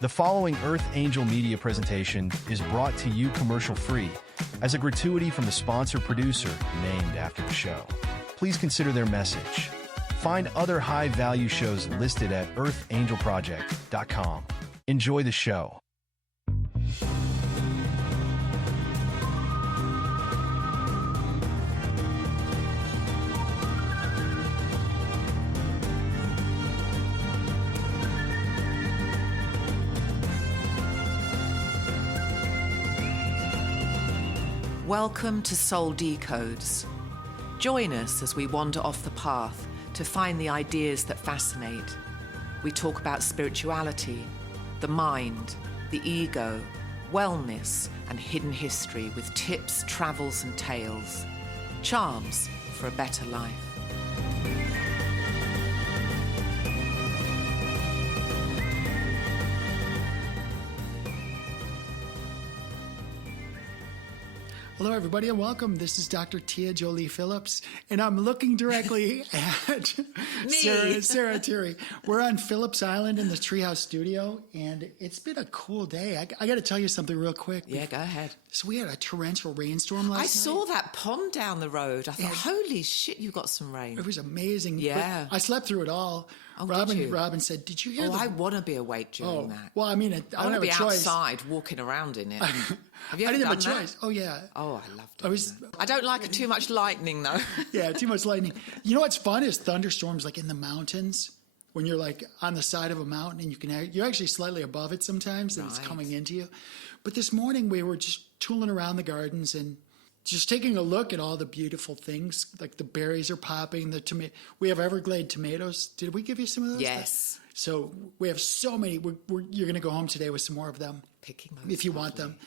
The following Earth Angel media presentation is brought to you commercial-free as a gratuity from the sponsor producer named after the show. Please consider their message. Find other high-value shows listed at earthangelproject.com. Enjoy the show. Welcome to Soul Decodes. Join us as we wander off the path to find the ideas that fascinate. We talk about spirituality, the mind, the ego, wellness, and hidden history with tips, travels, and tales. Charms for a better life. Hello, everybody, and welcome. This is Dr. Tia Jolie Phillips, and I'm looking directly at Sarah Tirri. We're on Phillips Island in the Treehouse Studio, and it's been a cool day. I got to tell you something real quick. Yeah, go ahead. So we had a torrential rainstorm last night. I saw that pond down the road. I thought, holy shit, you got some rain. It was amazing. Yeah. But I slept through it all. Oh, Robin said, did you hear I want to be awake during that. Well, I mean, I don't have a choice. I want to be outside walking around in it. Have you ever I didn't done have a that? choice. Oh, yeah. Oh, I loved it. I don't like too much lightning, though. Yeah, too much lightning. You know what's fun is thunderstorms like in the mountains. When you're like on the side of a mountain and you're actually slightly above it sometimes and it's coming into you. But this morning we were just tooling around the gardens and just taking a look at all the beautiful things. Like the berries are popping. We have Everglade tomatoes. Did we give you some of those? Yes. So we have so many. You're going to go home today with some more of them. Picking those if you want them. Yeah.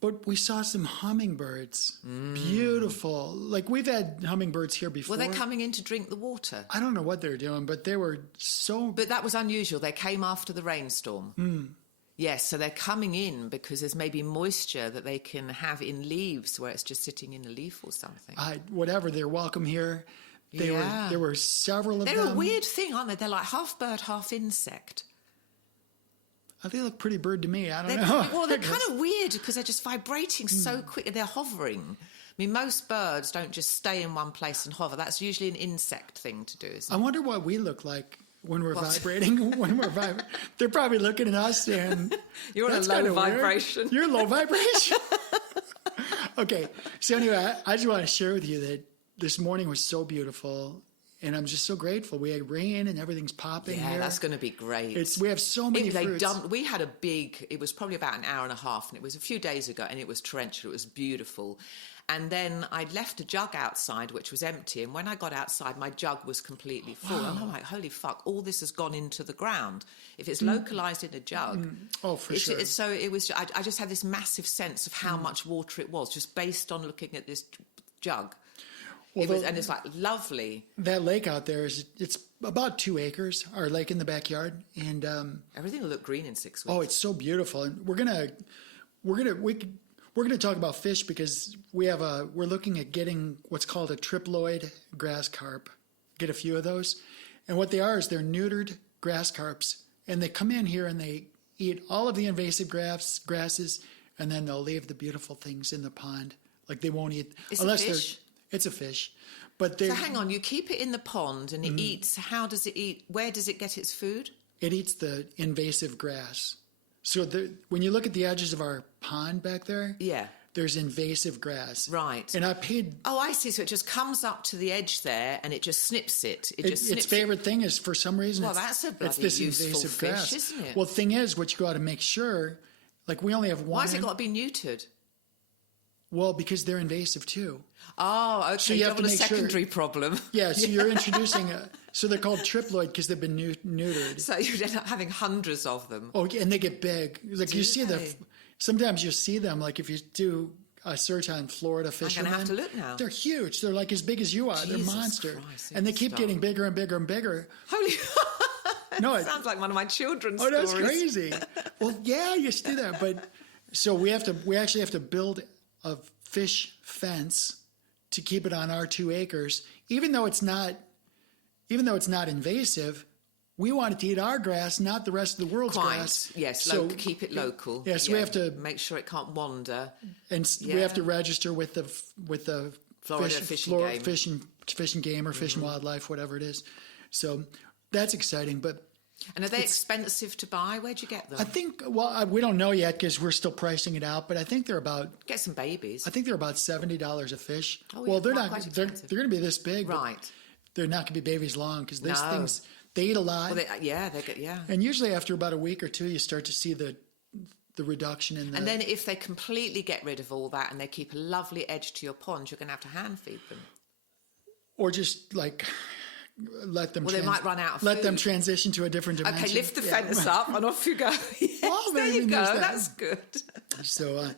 But we saw some hummingbirds. Beautiful. Like we've had hummingbirds here before. Were they coming in to drink the water? I don't know what they were doing, but they were so... But that was unusual. They came after the rainstorm. Yes, so they're coming in because there's maybe moisture that they can have in leaves where it's just sitting in a leaf or something. Whatever, they're welcome here. There were several of them. They're a weird thing, aren't they? They're like half bird, half insect. They look pretty bird to me. I don't know. Well, they're kind of weird because they're just vibrating so quickly. They're hovering. I mean, most birds don't just stay in one place and hover. That's usually an insect thing to do, isn't it? I wonder what we look like when we're vibrating. They're probably looking at us and... You're on a low vibration. You're low vibration. Okay. So anyway, I just want to share with you that this morning was so beautiful. And I'm just so grateful. We had rain and everything's popping here. Yeah, that's going to be great. We have so many fruits. We had it was probably about an hour and a half, and it was a few days ago, and it was torrential. It was beautiful. And then I'd left a jug outside, which was empty. And when I got outside, my jug was completely full. Wow. And I'm like, holy fuck, all this has gone into the ground. If it's localized in a jug. Oh, for sure. So it was, I just had this massive sense of how much water it was, just based on looking at this jug. Well, and it's like lovely. That lake out there it's about 2 acres. Our lake in the backyard, and everything will look green in 6 weeks. Oh, it's so beautiful, and we're gonna talk about fish because we're looking at getting what's called a triploid grass carp. Get a few of those, and what they are is they're neutered grass carps, and they come in here and they eat all of the invasive grasses, and then they'll leave the beautiful things in the pond. Like they won't eat unless they're. It's a fish. But so hang on, you keep it in the pond and it eats. How does it eat? Where does it get its food? It eats the invasive grass. So when you look at the edges of our pond back there, there's invasive grass. Right. And I paid... Oh, I see. So it just comes up to the edge there and it just snips it. Its favorite thing is, for some reason, that's a bloody this useful invasive fish, grass. Isn't it? Well, the thing is, what you got to make sure, like we only have one... Why has it got to be neutered? Well, because they're invasive too. Oh, okay. So you have to make secondary problem. Yeah, so you're introducing so they're called triploid because they've been neutered. So you end up having hundreds of them. Oh, and they get big. Like you see sometimes you see them, like if you do a search on Florida fishermen. I'm going to have to look now. They're huge. They're like as big as you are. They're monsters. And they keep getting bigger and bigger and bigger. Holy... No, it sounds like one of my children's stories. Oh, that's crazy. Well, yeah, you see that. But so we actually have to build a fish fence to keep it on our 2 acres, even though it's not invasive. we want it to eat our grass, not the rest of the world's grass. Yes, So keep it local. Yes, we have to make sure it can't wander. And we have to register with the Florida Fish and Game or Fish and Wildlife, whatever it is. So that's exciting. But and are they expensive to buy? Where'd you get them? I think, we don't know yet because we're still pricing it out. But I think they're about get some babies. I think they're about $70 a fish. Oh, well, they're not. They're going to be this big, right? They're not going to be babies long because these things they eat a lot. Well, they get And usually after about a week or two, you start to see the reduction in the... And then if they completely get rid of all that and they keep a lovely edge to your pond, you're going to have to hand feed them. Or just like let them... Well, they might run out of Let food. them transition to a different dimension. Okay, lift the fence up and off you go. Yes, Well, there you go. that. That's good. So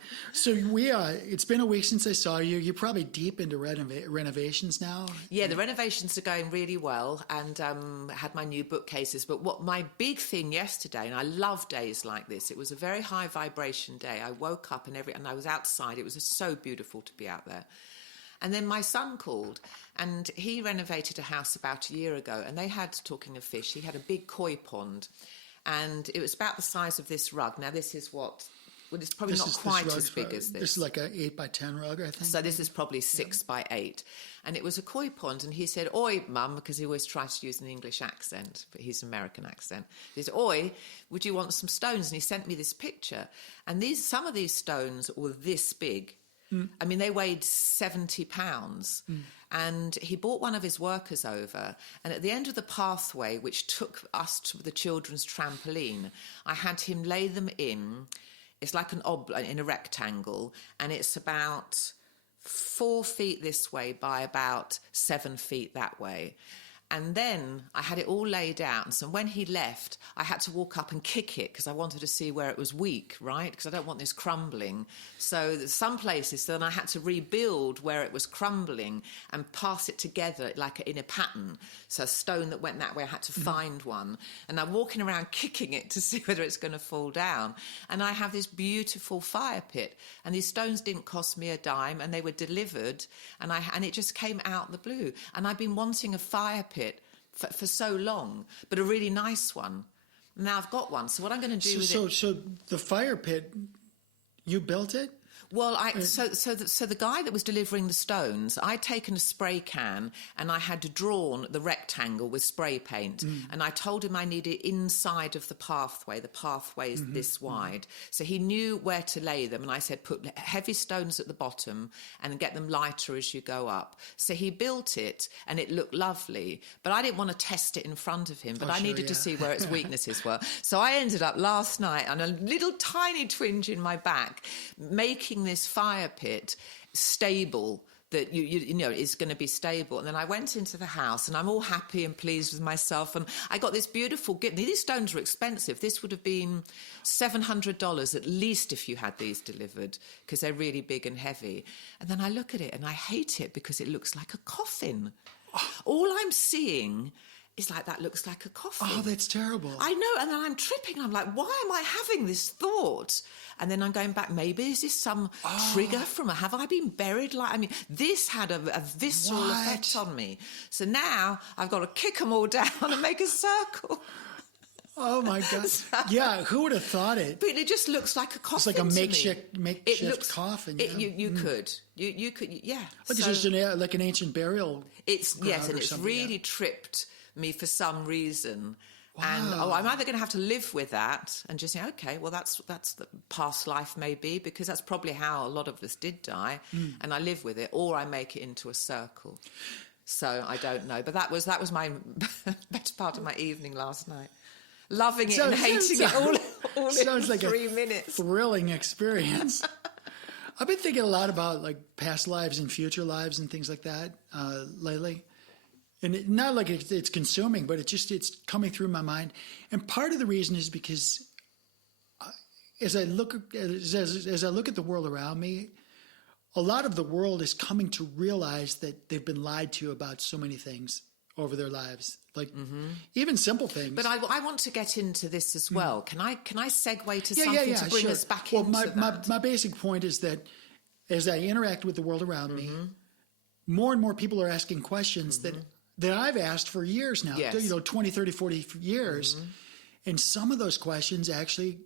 it's been a week since I saw you. You're probably deep into renovations now. Yeah, the renovations are going really well, and I had my new bookcases. But what my big thing yesterday, and I love days like this, it was a very high vibration day. I woke up and I was outside. It was so beautiful to be out there. And then my son called, and he renovated a house about a year ago, and they had, talking of fish, he had a big koi pond, and it was about the size of this rug. Now, this is it's probably not quite as big as this. This is like an 8x10 rug, I think. So this is probably 6x8. And it was a koi pond, and he said, "Oi, Mum," because he always tries to use an English accent, but he's an American accent. He said, "Oi, would you want some stones?" And he sent me this picture. And some of these stones were this big. I mean, they weighed 70 pounds. And he brought one of his workers over. And at the end of the pathway, which took us to the children's trampoline, I had him lay them in. It's like in a rectangle. And it's about 4 feet this way by about 7 feet that way. And then I had it all laid out. And so when he left, I had to walk up and kick it because I wanted to see where it was weak, right? Because I don't want this crumbling. So some places, then I had to rebuild where it was crumbling and pass it together like in a pattern. So a stone that went that way, I had to find one. And I'm walking around kicking it to see whether it's going to fall down. And I have this beautiful fire pit. And these stones didn't cost me a dime, and they were delivered. And it just came out the blue. And I've been wanting a fire pit for so long, but a really nice one. Now I've got one. So what I'm going to do with it... So the fire pit, you built it? Well, so the guy that was delivering the stones, I'd taken a spray can and I had drawn the rectangle with spray paint, and I told him I needed inside of the pathway. The pathway is this wide, so he knew where to lay them. And I said, put heavy stones at the bottom and get them lighter as you go up. So he built it, and it looked lovely. But I didn't want to test it in front of him. But I needed to see where its weaknesses were. So I ended up last night on a little tiny twinge in my back, making this fire pit stable, that you know is going to be stable. And then I went into the house, and I'm all happy and pleased with myself, and I got this beautiful gift. These stones were expensive. This would have been $700 at least if you had these delivered, because they're really big and heavy. And then I look at it and I hate it because it looks like a coffin. All I'm seeing is like, that looks like a coffin. Oh, that's terrible. I know. And then I'm tripping. I'm like, why am I having this thought? And then I'm going back, maybe is this some trigger from have I been buried? This had a visceral effect on me. So now I've got to kick them all down and make a circle. Oh, my God. Yeah, who would have thought it? But it just looks like a coffin. It's like a makeshift coffin. Yeah. You could, yeah. Like it's just like an ancient burial. Yes, and it's really tripped me for some reason. Wow. And I'm either going to have to live with that and just say, okay, well, that's the past life maybe, because that's probably how a lot of us did die, and I live with it, or I make it into a circle. So I don't know. But that was my better part of my evening last night. Loving it and hating it all sounds in like 3 minutes. Thrilling experience. I've been thinking a lot about like past lives and future lives and things like that lately. And not like it's consuming, but it's coming through my mind. And part of the reason is because as I look at the world around me, a lot of the world is coming to realize that they've been lied to about so many things over their lives, like even simple things. But I want to get into this as well. Can I segue to something to bring us back into that? My basic point is that as I interact with the world around me, more and more people are asking questions that that I've asked for years now, Yes. 20, 30, 40 years. And some of those questions actually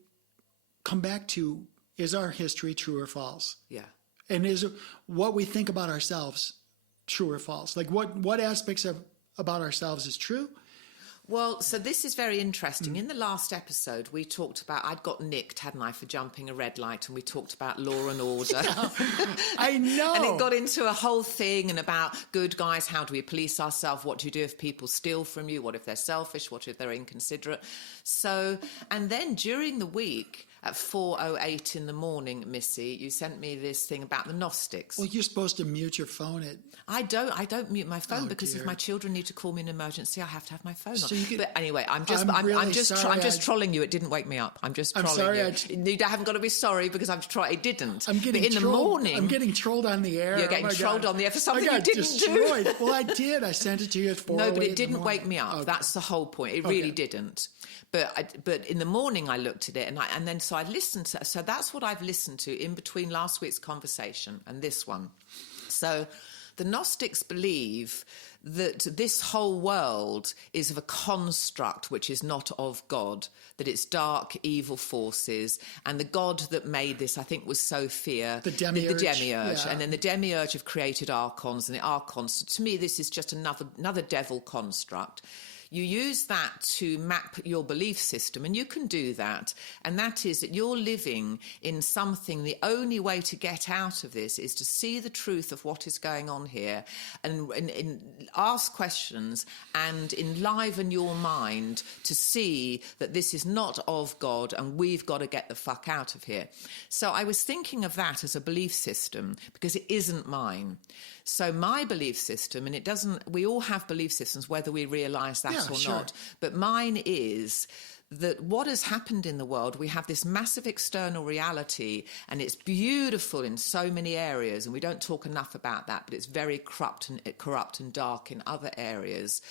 come back to, is our history true or false? Yeah. And is what we think about ourselves true or false? Like what aspects about ourselves is true? Well, so this is very interesting. In the last episode, we talked about, I'd got nicked, hadn't I, for jumping a red light, and we talked about law and order. I know. And it got into a whole thing and about good guys, how do we police ourselves? What do you do if people steal from you? What if they're selfish? What if they're inconsiderate? So, and then during the week, at 4:08 in the morning, Missy, you sent me this thing about the Gnostics. Well, you're supposed to mute your phone at... I don't mute my phone because dear. if my children need to call me in an emergency, I have to have my phone So on. you could- But anyway, I'm really just sorry trolling you. It didn't wake me up. I'm just I'm trolling sorry, you. You haven't got to be sorry because it didn't. I'm getting but in trolled. the morning, I'm getting trolled on the air. You're getting my trolled God. on the air for something I you got didn't destroyed. do. Well, I did. I sent it to you at 4:08. No, but it in the didn't morning. wake me up. Okay. That's the whole point. It really didn't. But in the morning I looked at it and then so I listened to. So that's what I've listened to in between last week's conversation and this one. So the Gnostics believe that this whole world is of a construct which is not of God, that it's dark, evil forces, and the God that made this, I think, was Sophia, the demiurge. Yeah. And then the demiurge have created archons, and the archons, to me, this is just another devil construct. You use that to map your belief system, and you can do that. And that is that you're living in something. The only way to get out of this is to see the truth of what is going on here and ask questions and enliven your mind to see that this is not of God and we've got to get the fuck out of here. So I was thinking of that as a belief system because it isn't mine. So my belief system, and we all have belief systems, whether we realise that or sure. not, but mine is that what has happened in the world, we have this massive external reality and it's beautiful in so many areas, and we don't talk enough about that, but it's very corrupt and dark in other areas.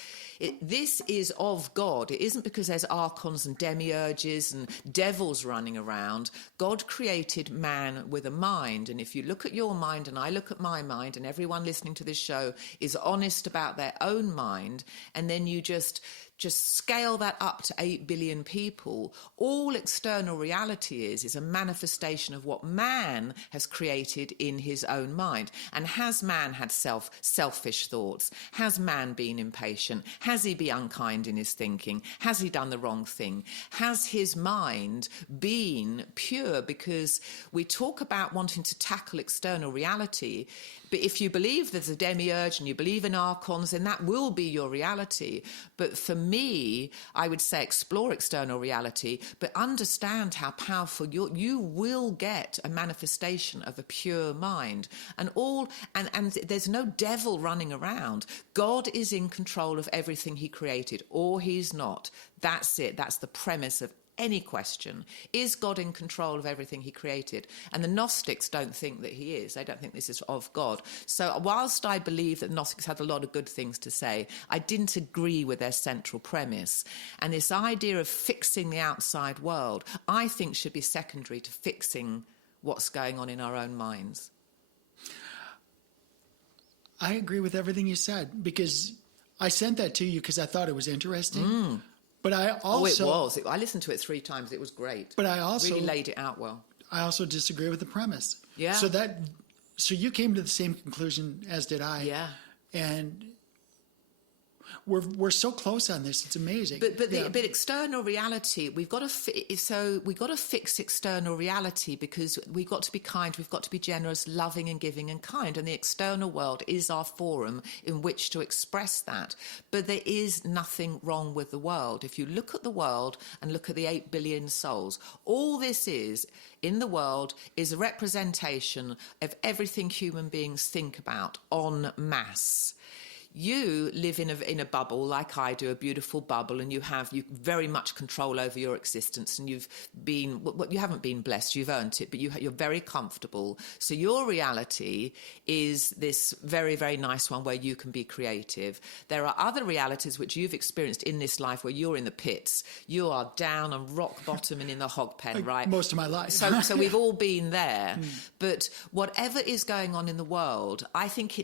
This is of God. It isn't because there's archons and demiurges and devils running around. God created man with a mind, and if you look at your mind and I look at my mind and everyone listening to this show is honest about their own mind, and then you just scale that up to 8 billion people, all external reality is a manifestation of what man has created in his own mind. And has man had selfish thoughts? Has man been impatient? Has he been unkind in his thinking? Has he done the wrong thing? Has his mind been pure? Because we talk about wanting to tackle external reality, but if you believe there's a demiurge and you believe in archons, then that will be your reality. But for me, I would say explore external reality, but understand how powerful you will get a manifestation of a pure mind. And there's no devil running around. God is in control of everything he created, or he's not. That's it. That's the premise of any question. Is God in control of everything he created? And the Gnostics don't think that he is. They don't think this is of God. So whilst I believe that Gnostics had a lot of good things to say, I didn't agree with their central premise. And this idea of fixing the outside world, I think should be secondary to fixing what's going on in our own minds. I agree with everything you said, because I sent that to you because I thought it was interesting. But I also... it was. I listened to it 3 times. It was great. But I also... really laid it out well. I also disagree with the premise. Yeah. So you came to the same conclusion as did I. Yeah. And we're so close on this. It's amazing. But external reality, we've got to fix external reality because we've got to be kind, we've got to be generous, loving and giving and kind. And the external world is our forum in which to express that. But there is nothing wrong with the world. If you look at the world and look at the 8 billion souls, all this is in the world is a representation of everything human beings think about en masse. You live in a bubble like I do, a beautiful bubble, and you very much control over your existence, and you haven't been blessed, you've earned it, but you're very comfortable. So your reality is this very, very nice one where you can be creative. There are other realities which you've experienced in this life where you're in the pits. You are down on rock bottom and in the hog pen, right? Most of my life. So we've all been there. But whatever is going on in the world, I think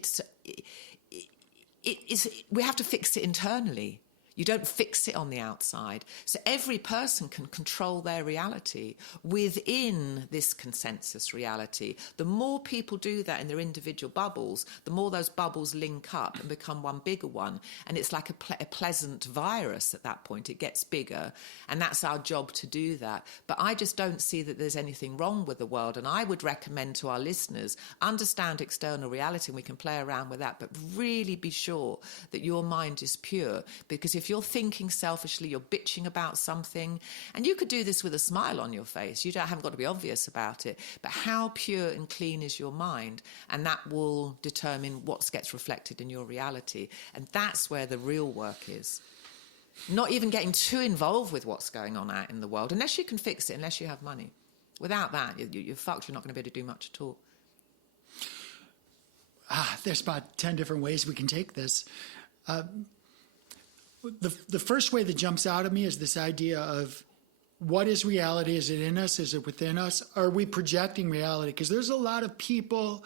we have to fix it internally. You don't fix it on the outside. So every person can control their reality within this consensus reality. The more people do that in their individual bubbles, the more those bubbles link up and become one bigger one. And it's like a pleasant virus at that point. It gets bigger. And that's our job to do that. But I just don't see that there's anything wrong with the world. And I would recommend to our listeners, understand external reality, and we can play around with that, but really be sure that your mind is pure. Because if you're thinking selfishly, you're bitching about something, and you could do this with a smile on your face. You haven't got to be obvious about it. But how pure and clean is your mind? And that will determine what gets reflected in your reality. And that's where the real work is. Not even getting too involved with what's going on out in the world, unless you can fix it, unless you have money. Without that, you're fucked. You're not going to be able to do much at all. There's about 10 different ways we can take this. The first way that jumps out at me is this idea of what is reality? Is it in us? Is it within us? Are we projecting reality? Because there's a lot of people...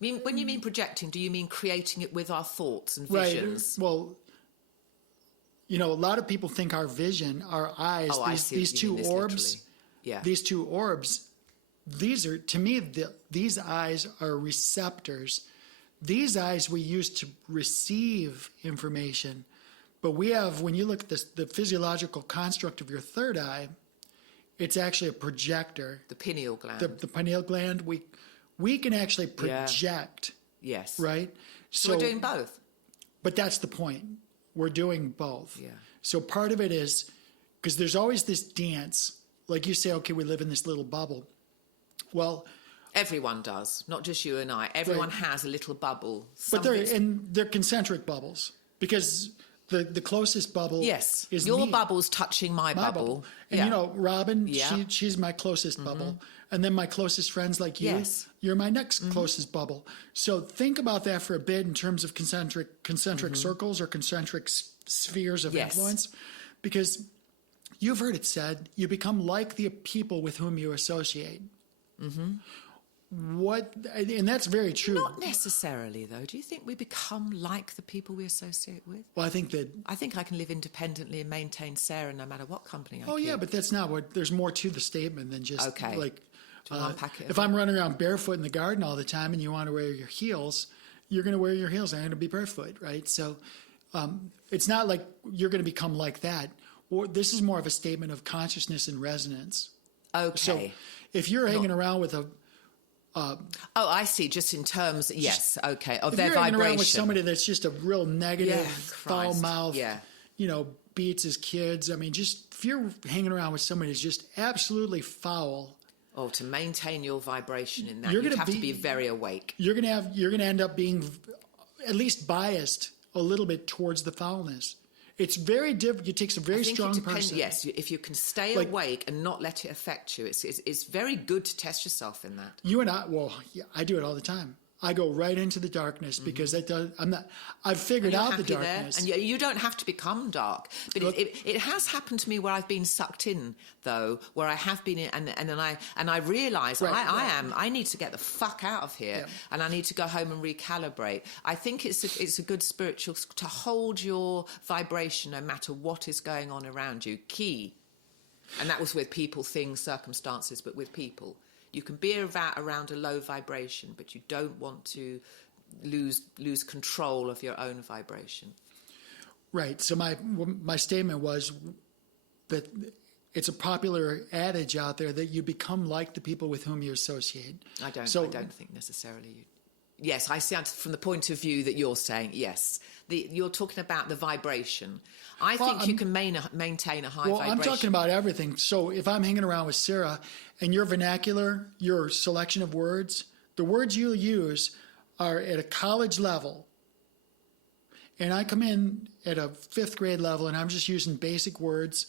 When you mean projecting, do you mean creating it with our thoughts and visions? Right. Well, a lot of people think our vision, our eyes, these two orbs, these two orbs, these are, to me, these eyes are receptors. These eyes we use to receive information. But we have, when you look at the physiological construct of your third eye, it's actually a projector. The pineal gland. The pineal gland, we can actually project. Yeah. Yes. Right? So we're doing both. But that's the point. We're doing both. Yeah. So part of it is, because there's always this dance. Like you say, okay, we live in this little bubble. Well... Everyone does, not just you and I. Everyone has a little bubble. But they're concentric bubbles. Because... The closest bubble is your me. Bubble's touching my bubble. And Robin, she's my closest bubble. And then my closest friends like you, you're my next closest bubble. So think about that for a bit in terms of concentric circles or concentric spheres of influence. Because you've heard it said, you become like the people with whom you associate. And that's very true. Not necessarily, though. Do you think we become like the people we associate with? Well, I think I can live independently and maintain Sarah no matter what company I keep. Oh, yeah, but that's not what... There's more to the statement than just like... unpack it if I'm running around barefoot in the garden all the time and you want to wear your heels, you're going to wear your heels. I'm going to be barefoot, right? So it's not like you're going to become like that. Or this is more of a statement of consciousness and resonance. Okay. So if you're hanging around with a... I see. Just in terms, of their vibration. If you're hanging around with somebody that's just a real negative, foul mouth, beats his kids. I mean, just if you're hanging around with somebody who's just absolutely foul. Oh, to maintain your vibration in that, you have to be very awake. You're gonna end up being at least biased a little bit towards the foulness. It's very difficult. It takes a very strong person. Yes, if you can stay awake and not let it affect you, it's very good to test yourself in that. You and I do it all the time. I go right into the darkness because I've figured out the darkness. And you don't have to become dark. But it has happened to me where I've been sucked in, though, where I have been in, and then I realise I need to get the fuck out of here, and I need to go home and recalibrate. I think it's a good spiritual to hold your vibration no matter what is going on around you. Key. And that was with people, things, circumstances, but with people. You can be around a low vibration, but you don't want to lose control of your own vibration. Right. So my statement was that it's a popular adage out there that you become like the people with whom you associate. I don't think necessarily you... Yes, I see from the point of view that you're saying, yes. You're talking about the vibration. I think you can maintain a high vibration. I'm talking about everything. So if I'm hanging around with Sarah and your vernacular, your selection of words, the words you use are at a college level, and I come in at a 5th grade level and I'm just using basic words,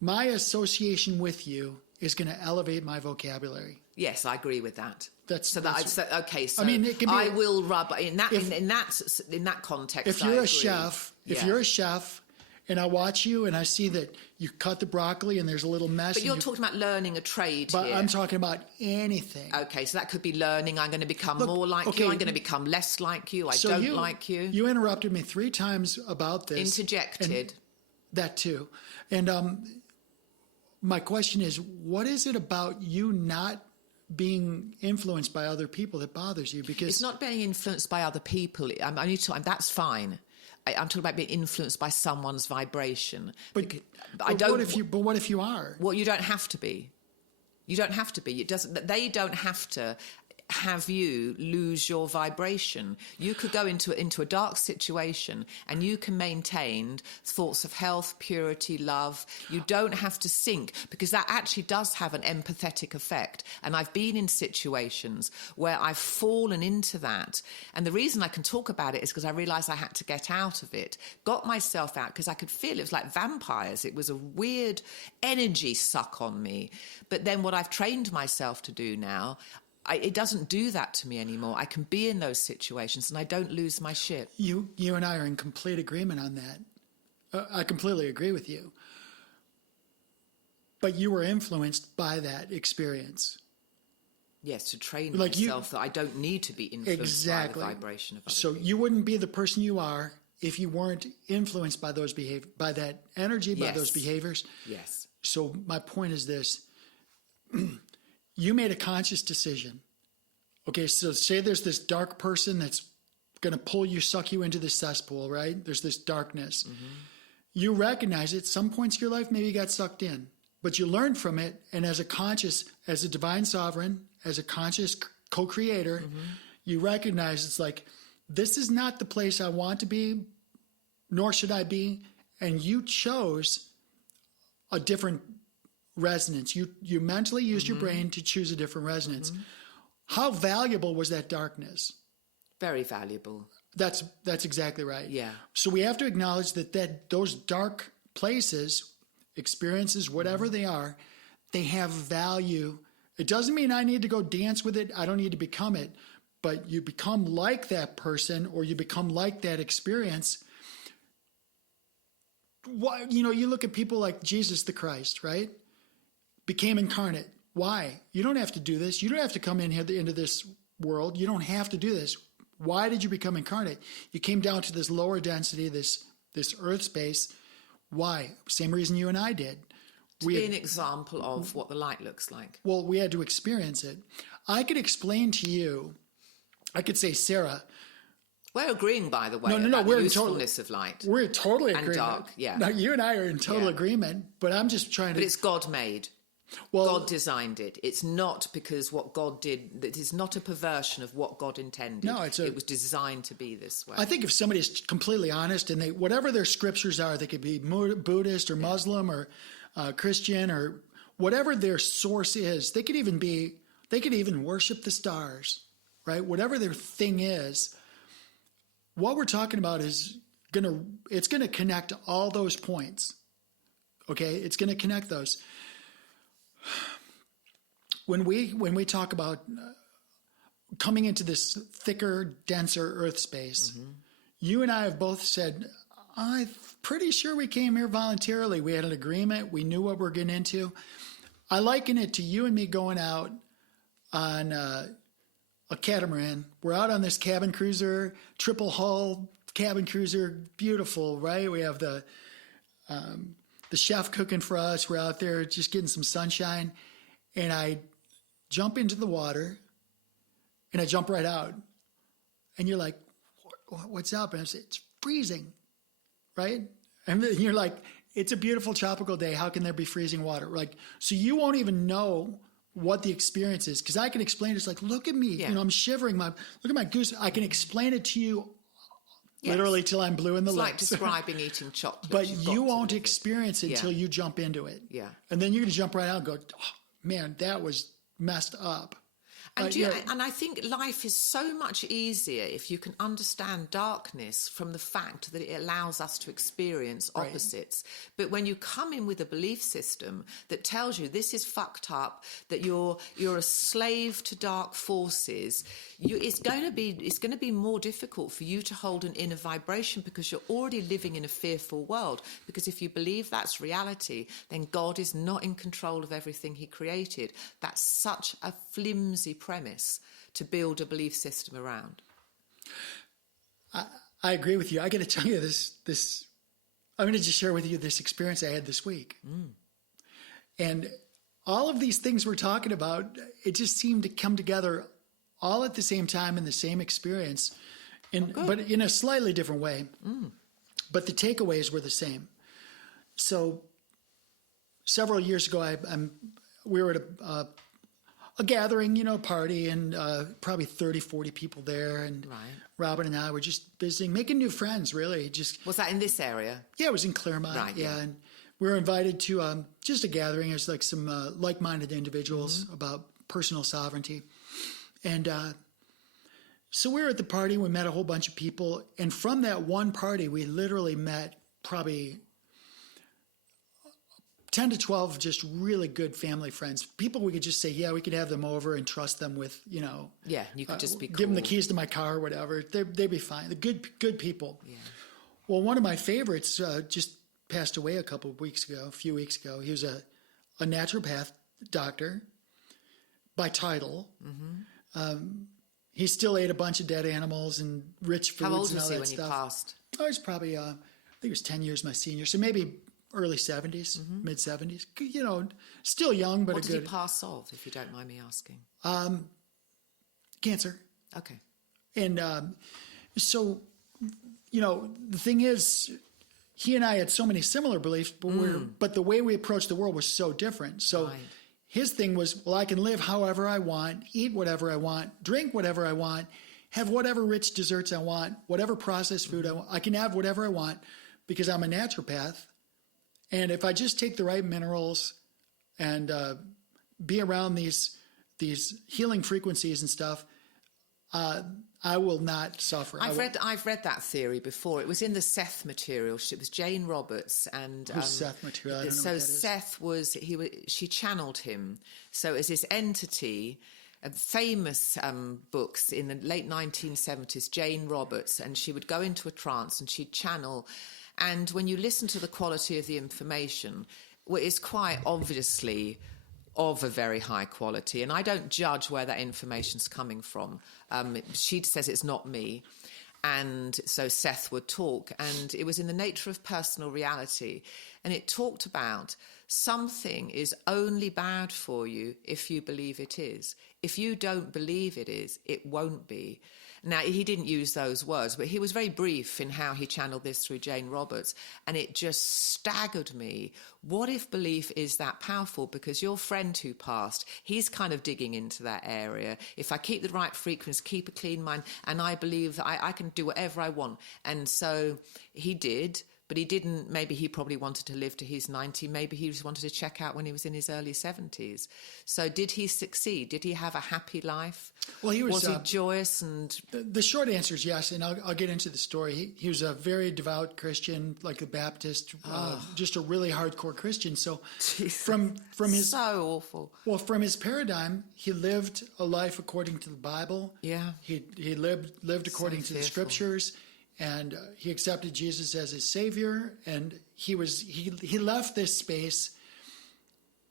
my association with you is going to elevate my vocabulary. Yes, I agree with that. So I mean, it can be, I will rub in that context. If you're a chef, and I watch you and I see that you cut the broccoli and there's a little mess. But you're talking about learning a trade But here. I'm talking about anything. Okay, so that could be learning. I'm going to become more like you. I'm going to become less like you. I don't like you. You interrupted me 3 times about this. Interjected. That too. And my question is, what is it about you not being influenced by other people that bothers you? Because it's not being influenced by other people. That's fine. I'm talking about being influenced by someone's vibration. But what if you are? Well, you don't have to be. You don't have to be. They don't have to have you lose your vibration. You could go into a dark situation and you can maintain thoughts of health, purity, love. You don't have to sink, because that actually does have an empathetic effect. And I've been in situations where I've fallen into that. And the reason I can talk about it is because I realized I had to get out of it. Got myself out because I could feel it was like vampires. It was a weird energy suck on me. But then what I've trained myself to do now, it doesn't do that to me anymore. I can be in those situations and I don't lose my shit. You and I are in complete agreement on that. I completely agree with you. But you were influenced by that experience. Yes, to train myself that I don't need to be influenced by the vibration of other people. You wouldn't be the person you are if you weren't influenced by by that energy, by those behaviors. Yes. So my point is this. You made a conscious decision. Okay, so say there's this dark person that's going to pull you, suck you into this cesspool, right? There's this darkness. Mm-hmm. You recognize it. Some points of your life, maybe you got sucked in, but you learned from it. And as a divine sovereign, as a conscious co-creator, you recognize it's like, this is not the place I want to be, nor should I be. And you chose a different resonance. You mentally used your brain to choose a different resonance. How valuable was that darkness? Very valuable. That's exactly right. Yeah. So we have to acknowledge that those dark places, experiences, whatever they are, they have value. It doesn't mean I need to go dance with it. I don't need to become it. But you become like that person, or you become like that experience. You look at people like Jesus the Christ, right? Became incarnate. Why? You don't have to do this. You don't have to come in here into this world. You don't have to do this. Why did you become incarnate? You came down to this lower density, this earth space. Why? Same reason you and I did. To be an example of what the light looks like. Well, we had to experience it. I could explain to you, I could say, Sarah. We're agreeing, by the way, about the usefulness of light. We're totally and agreement. Dark, yeah. Now, you and I are in total agreement, but I'm just trying to... But it's God-made. Well, God designed it. It's not because what God did. It is not a perversion of what God intended. No, it was designed to be this way. I think if somebody's completely honest and whatever their scriptures are, they could be Buddhist or Muslim or Christian or whatever their source is. They could even worship the stars, right? Whatever their thing is. What we're talking about is it's gonna connect all those points. Okay, it's gonna connect those. When we talk about coming into this thicker, denser Earth space, you and I have both said, I'm pretty sure we came here voluntarily. We had an agreement. We knew what we're getting into. I liken it to you and me going out on a catamaran. We're out on this cabin cruiser, triple hull cabin cruiser, beautiful, right? We have the chef cooking for us. We're out there just getting some sunshine. And I jump into the water and I jump right out. And you're like, what's up? And I say, it's freezing, right? And you're like, it's a beautiful tropical day. How can there be freezing water? Like, so you won't even know what the experience is. Because I can explain it. It's like, look at me. Yeah. I'm shivering. Look at my goose. I can explain it to you. Yes. Literally till I'm blue in the lips. It's like describing eating chocolate. But you won't experience it until you jump into it. Yeah. And then you're going to jump right out and go, oh, man, that was messed up. And I think life is so much easier if you can understand darkness from the fact that it allows us to experience opposites. Right. But when you come in with a belief system that tells you this is fucked up, that you're a slave to dark forces, it's going to be more difficult for you to hold an inner vibration, because you're already living in a fearful world. Because if you believe that's reality, then God is not in control of everything he created. That's such a flimsy premise to build a belief system around. I agree with you. I got to tell you this. I'm going to just share with you this experience I had this week. And all of these things we're talking about, it just seemed to come together all at the same time in the same experience, but in a slightly different way. But the takeaways were the same. So several years ago, we were at a gathering, a party, and probably 30, 40 people there. And Robin and I were just visiting, making new friends, really. Was that in this area? Yeah, it was in Claremont. Right, yeah. And we were invited to just a gathering. It was like some like-minded individuals about personal sovereignty. And so we were at the party. We met a whole bunch of people. And from that one party, we literally met probably 10 to 12 just really good family friends. People we could just say, yeah, we could have them over and trust them with, Yeah, you could just be cool. Give them the keys to my car or whatever. They'd be fine. They're good people. Yeah. Well, one of my favorites just passed away a few weeks ago. He was a naturopath doctor by title. He still ate a bunch of dead animals and rich foods. How old and all was he that when stuff. he passed? I was probably, I think he was 10 years my senior, so maybe early 70s, mid 70s. Still young, but what did he pass of, if you don't mind me asking? Cancer. Okay. And so, the thing is, he and I had so many similar beliefs, but the way we approached the world was so different. So his thing was, well, I can live however I want, eat whatever I want, drink whatever I want, have whatever rich desserts I want, whatever processed food I want. I can have whatever I want because I'm a naturopath. And if I just take the right minerals and be around these healing frequencies and stuff, I will not suffer. I've read that theory before. It was in the Seth material. It was Jane Roberts and who's Seth material. I don't know so what that is. Seth she channeled him. So as this entity. Famous books in the late 1970s, Jane Roberts, and she would go into a trance and she'd channel. And when you listen to the quality of the information, well, it's quite obviously of a very high quality. And I don't judge where that information's coming from. She says it's not me. And so Seth would talk, and it was in the nature of personal reality. And it talked about something is only bad for you if you believe it is. If you don't believe it is, it won't be. Now, he didn't use those words, but he was very brief in how he channeled this through Jane Roberts. And it just staggered me. What if belief is that powerful? Because your friend who passed, he's kind of digging into that area. If I keep the right frequency, keep a clean mind, and I believe that I can do whatever I want. And so he did. But he didn't, maybe he probably wanted to live to his 90, maybe he just wanted to check out when he was in his early 70s. So did he succeed? Did he have a happy life? Well, he was he joyous? And the short answer is yes, and I'll get into the story. He was a very devout Christian, like a Baptist, just a really hardcore Christian. So from his... So awful. Well, from his paradigm, he lived a life according to the Bible. Yeah. He lived according to the scriptures. And he accepted Jesus as his savior, and he left this space,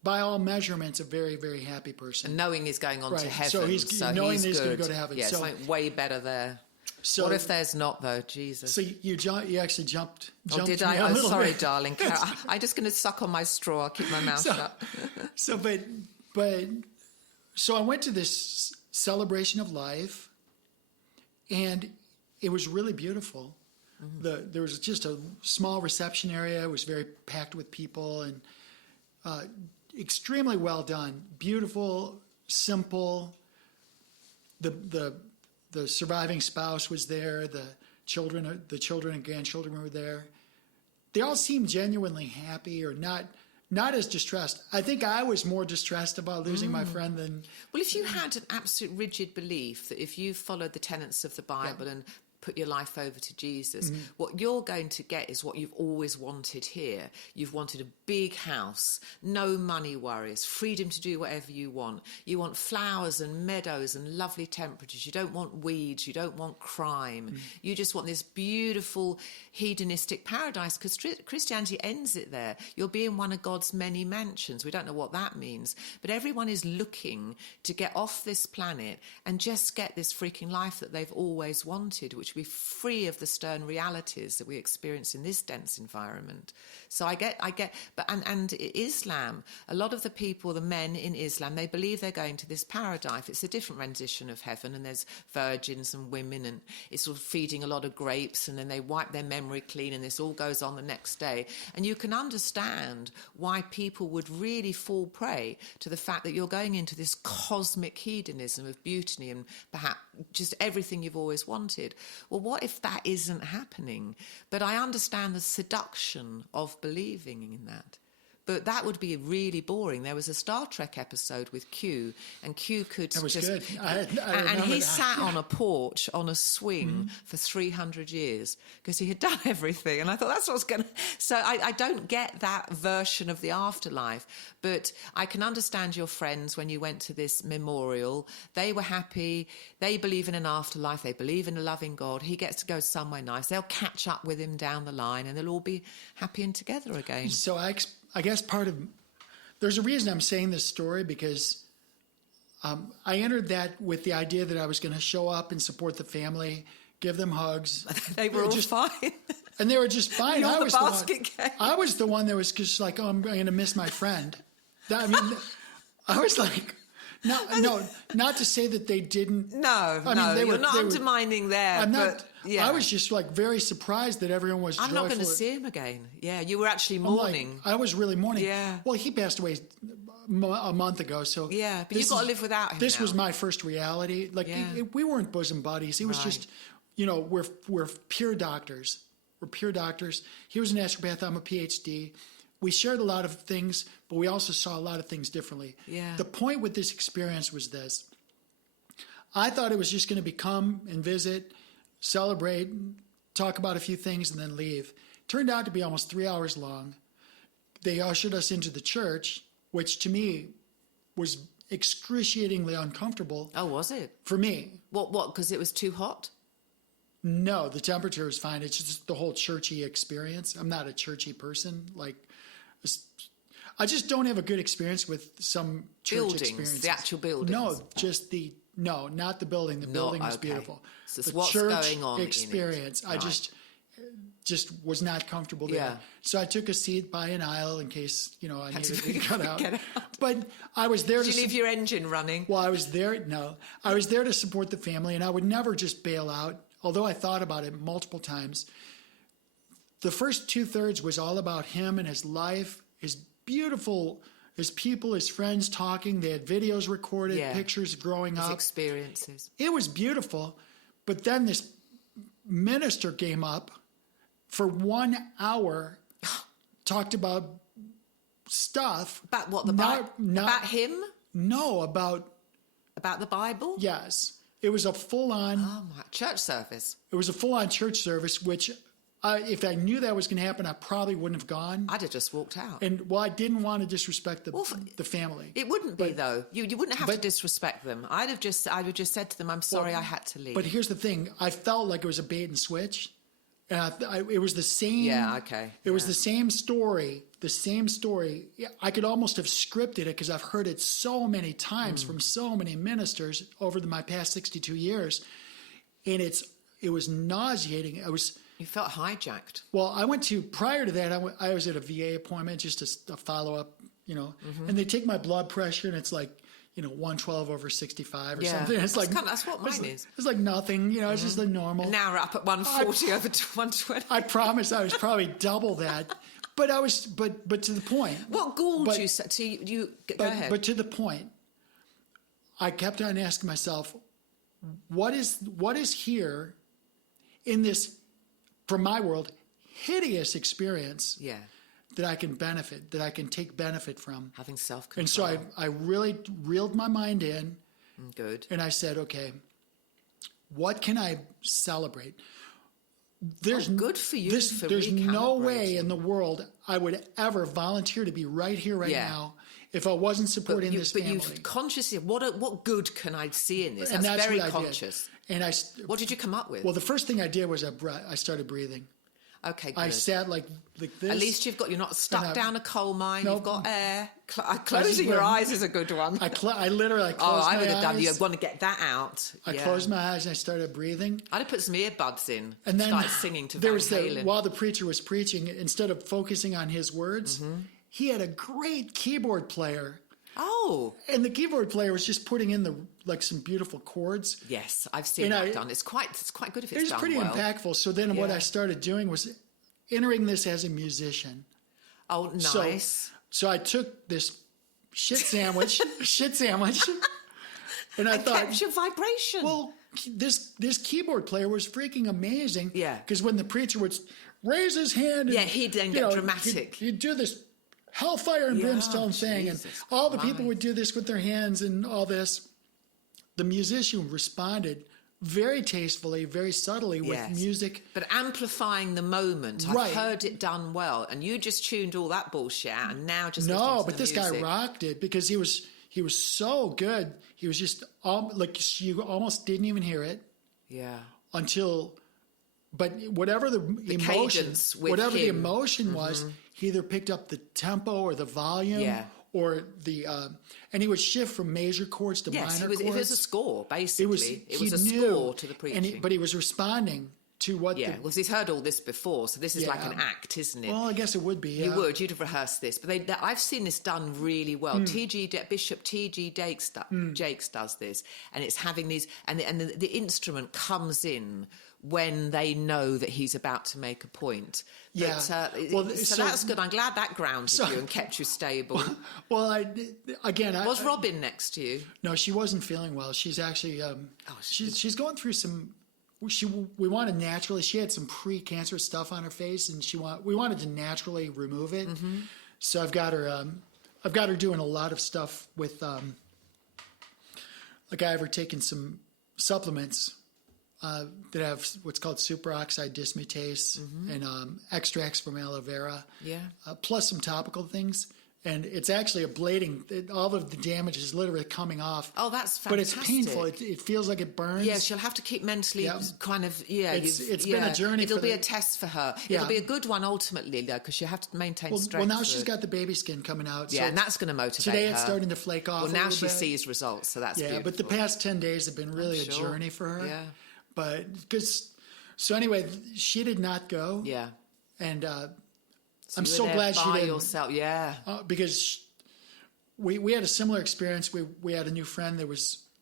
by all measurements, a very, very happy person. And knowing he's going on to heaven, so he's knowing he's going to go to heaven. Yeah, so, something way better there. So, what if there's not, though? Jesus. So you actually jumped. Oh, did I? Oh, sorry, darling. I'm just going to suck on my straw. I'll keep my mouth shut. So I went to this celebration of life, and it was really beautiful. Mm-hmm. There was just a small reception area. It was very packed with people and extremely well done. Beautiful, simple. The surviving spouse was there. The children and grandchildren were there. They all seemed genuinely happy, or not not as distressed. I think I was more distressed about losing my friend than... Well, if you had an absolute rigid belief that if you followed the tenets of the Bible and put your life over to Jesus, what you're going to get is what you've always wanted here. You've wanted a big house, no money worries, freedom to do whatever you want. You want flowers and meadows and lovely temperatures. You don't want weeds. You don't want crime. You just want this beautiful hedonistic paradise, because Christianity ends it there. You'll be in one of God's many mansions. We don't know what that means, but everyone is looking to get off this planet and just get this freaking life that they've always wanted, which will be free of the stern realities that we experience in this dense environment. So I get, but and Islam, a lot of the people, the men in Islam, they believe they're going to this paradise. It's a different rendition of heaven, and there's virgins and women, and it's sort of feeding a lot of grapes, and then they wipe their memory clean, and this all goes on the next day. And you can understand why people would really fall prey to the fact that you're going into this cosmic hedonism of beauty and perhaps just everything you've always wanted. Well, what if that isn't happening? But I understand the seduction of believing in that. But that would be really boring. There was a Star Trek episode with Q, and Q could that was just... good. And he sat on a porch, on a swing for 300 years because he had done everything. And I thought, that's what's going to... So I don't get that version of the afterlife, but I can understand your friends when you went to this memorial. They were happy. They believe in an afterlife. They believe in a loving God. He gets to go somewhere nice. They'll catch up with him down the line, and they'll all be happy and together again. So I guess there's a reason I'm saying this story, because I entered that with the idea that I was going to show up and support the family, give them hugs. They were all just fine. And they were just fine. You're the basket case. I was the one that was just like, oh, I'm going to miss my friend. I mean, I was like... No, not to say that they didn't. No, you're not undermining there. I was just like very surprised that everyone was joyful. I'm not going to see him again. Yeah, you were actually mourning. I was really mourning. Yeah. Well, he passed away a month ago, so yeah. But you've got to live without him. This was my first reality. Like we weren't bosom buddies. He was just, we're peer doctors. We're peer doctors. He was an naturopath. I'm a PhD. We shared a lot of things, but we also saw a lot of things differently. Yeah. The point with this experience was this. I thought it was just going to be come and visit, celebrate, talk about a few things, and then leave. Turned out to be almost 3 hours long. They ushered us into the church, which to me was excruciatingly uncomfortable. Oh, was it? For me. What, because it was too hot? No, the temperature was fine. It's just the whole churchy experience. I'm not a churchy person. I just don't have a good experience with some church buildings, experiences. The actual buildings. No, not the building. The building was beautiful. So it's the what's church going on experience, in it. I just was not comfortable there. Yeah. So I took a seat by an aisle in case, I needed to get out. Get out. But I was there Did you leave your engine running? Well, I was there to support the family, and I would never just bail out, although I thought about it multiple times. The first 2/3 was all about him and his life, his beautiful, his people, his friends talking. They had videos recorded, pictures growing up. Experiences. It was beautiful. But then this minister came up for 1 hour, talked about stuff. About what, the Bible? About him? No, about the Bible? Yes. It was a full-on... church service. It was a full-on church service, which... if I knew that was going to happen, I probably wouldn't have gone. I'd have just walked out. And I didn't want to disrespect the family. It wouldn't be though. You wouldn't have to disrespect them. I would have just said to them, "I'm sorry, I had to leave." But here's the thing: I felt like it was a bait and switch, and it was the same. Yeah. Okay. It was the same story. The same story. I could almost have scripted it because I've heard it so many times from so many ministers over my past 62 years, and it was nauseating. You felt hijacked. Well, prior to that, I was at a VA appointment, just a follow-up, and they take my blood pressure, and it's like, 112 over 65 or something. It's that's what mine is. It's like nothing, it's just like normal. And now we're up at 140 over 120. I promise I was probably double that, but but to the point. What galled you? So you go ahead. But to the point, I kept on asking myself, what is here in this, from my world, hideous experience that I can benefit, that I can take benefit from. Having self-control. And so I really reeled my mind in. Good. And I said, okay, what can I celebrate? There's good for you. There's no way in the world I would ever volunteer to be right here, right now, if I wasn't supporting this family. But you've consciously, what good can I see in this? And that's very what conscious. I did. And what did you come up with? Well, the first thing I did was I started breathing. Okay, good. I sat like this. At least you're not stuck down a coal mine. Nope. You've got air. Closing your eyes is a good one. I literally closed my eyes. I would have done. You want to get that out. I closed my eyes and I started breathing. I'd have put some earbuds in and then started singing to Van Halen. While the preacher was preaching, instead of focusing on his words, he had a great keyboard player. Oh. And the keyboard player was just putting in some beautiful chords. Yes, I've seen that done. It's quite good if it's done pretty well. impactful. So then what I started doing was entering this as a musician. Oh, nice. So I took this shit sandwich, and I thought, kept your vibration. Well, this keyboard player was freaking amazing. Yeah. Because when the preacher would raise his hand, and, he'd then get dramatic. He'd do this hellfire and brimstone thing, and all the people would do this with their hands and all this. The musician responded very tastefully, very subtly with music. But amplifying the moment. I've heard it done well. And you just tuned all that bullshit out and now just No, but this guy rocked it because he was so good. He was just you almost didn't even hear it. Yeah. But whatever the emotion, the emotion was, he either picked up the tempo or the volume or and he would shift from major chords to minor chords. It was a score, basically. It was a score to the preaching. But he was responding to what well, he's heard all this before, so this is like an act, isn't it? Well, I guess it would be, You'd have rehearsed this. But I've seen this done really well. Bishop T.G. Jakes does this, and it's having these, and the instrument comes in when they know that he's about to make a point. But, so that's good. I'm glad that grounded you and kept you stable. Well, was Robin next to you? No, she wasn't feeling well. She's actually she's going through some. We wanted naturally. She had some pre-cancerous stuff on her face, and we wanted to naturally remove it. So I've got her doing a lot of stuff with I have taken some supplements that have what's called superoxide dismutase and extracts from aloe vera. Yeah. Plus some topical things. And it's actually ablating. All of the damage is literally coming off. Oh, that's fantastic. But it's painful. It feels like it burns. Yeah, she'll have to keep mentally kind of, It's been a journey. It'll be a test for her. Yeah. It'll be a good one ultimately, though, because you have to maintain strength. Well, now she's got the baby skin coming out. Yeah, so and that's going to motivate her. Today it's starting to flake off. Well, now she sees results, so that's beautiful. But the past 10 days have been really a journey for her. Yeah. But, so anyway, she did not go. Yeah. And I'm so glad she didn't. Yourself. Yeah. Because we had a similar experience. We had a new friend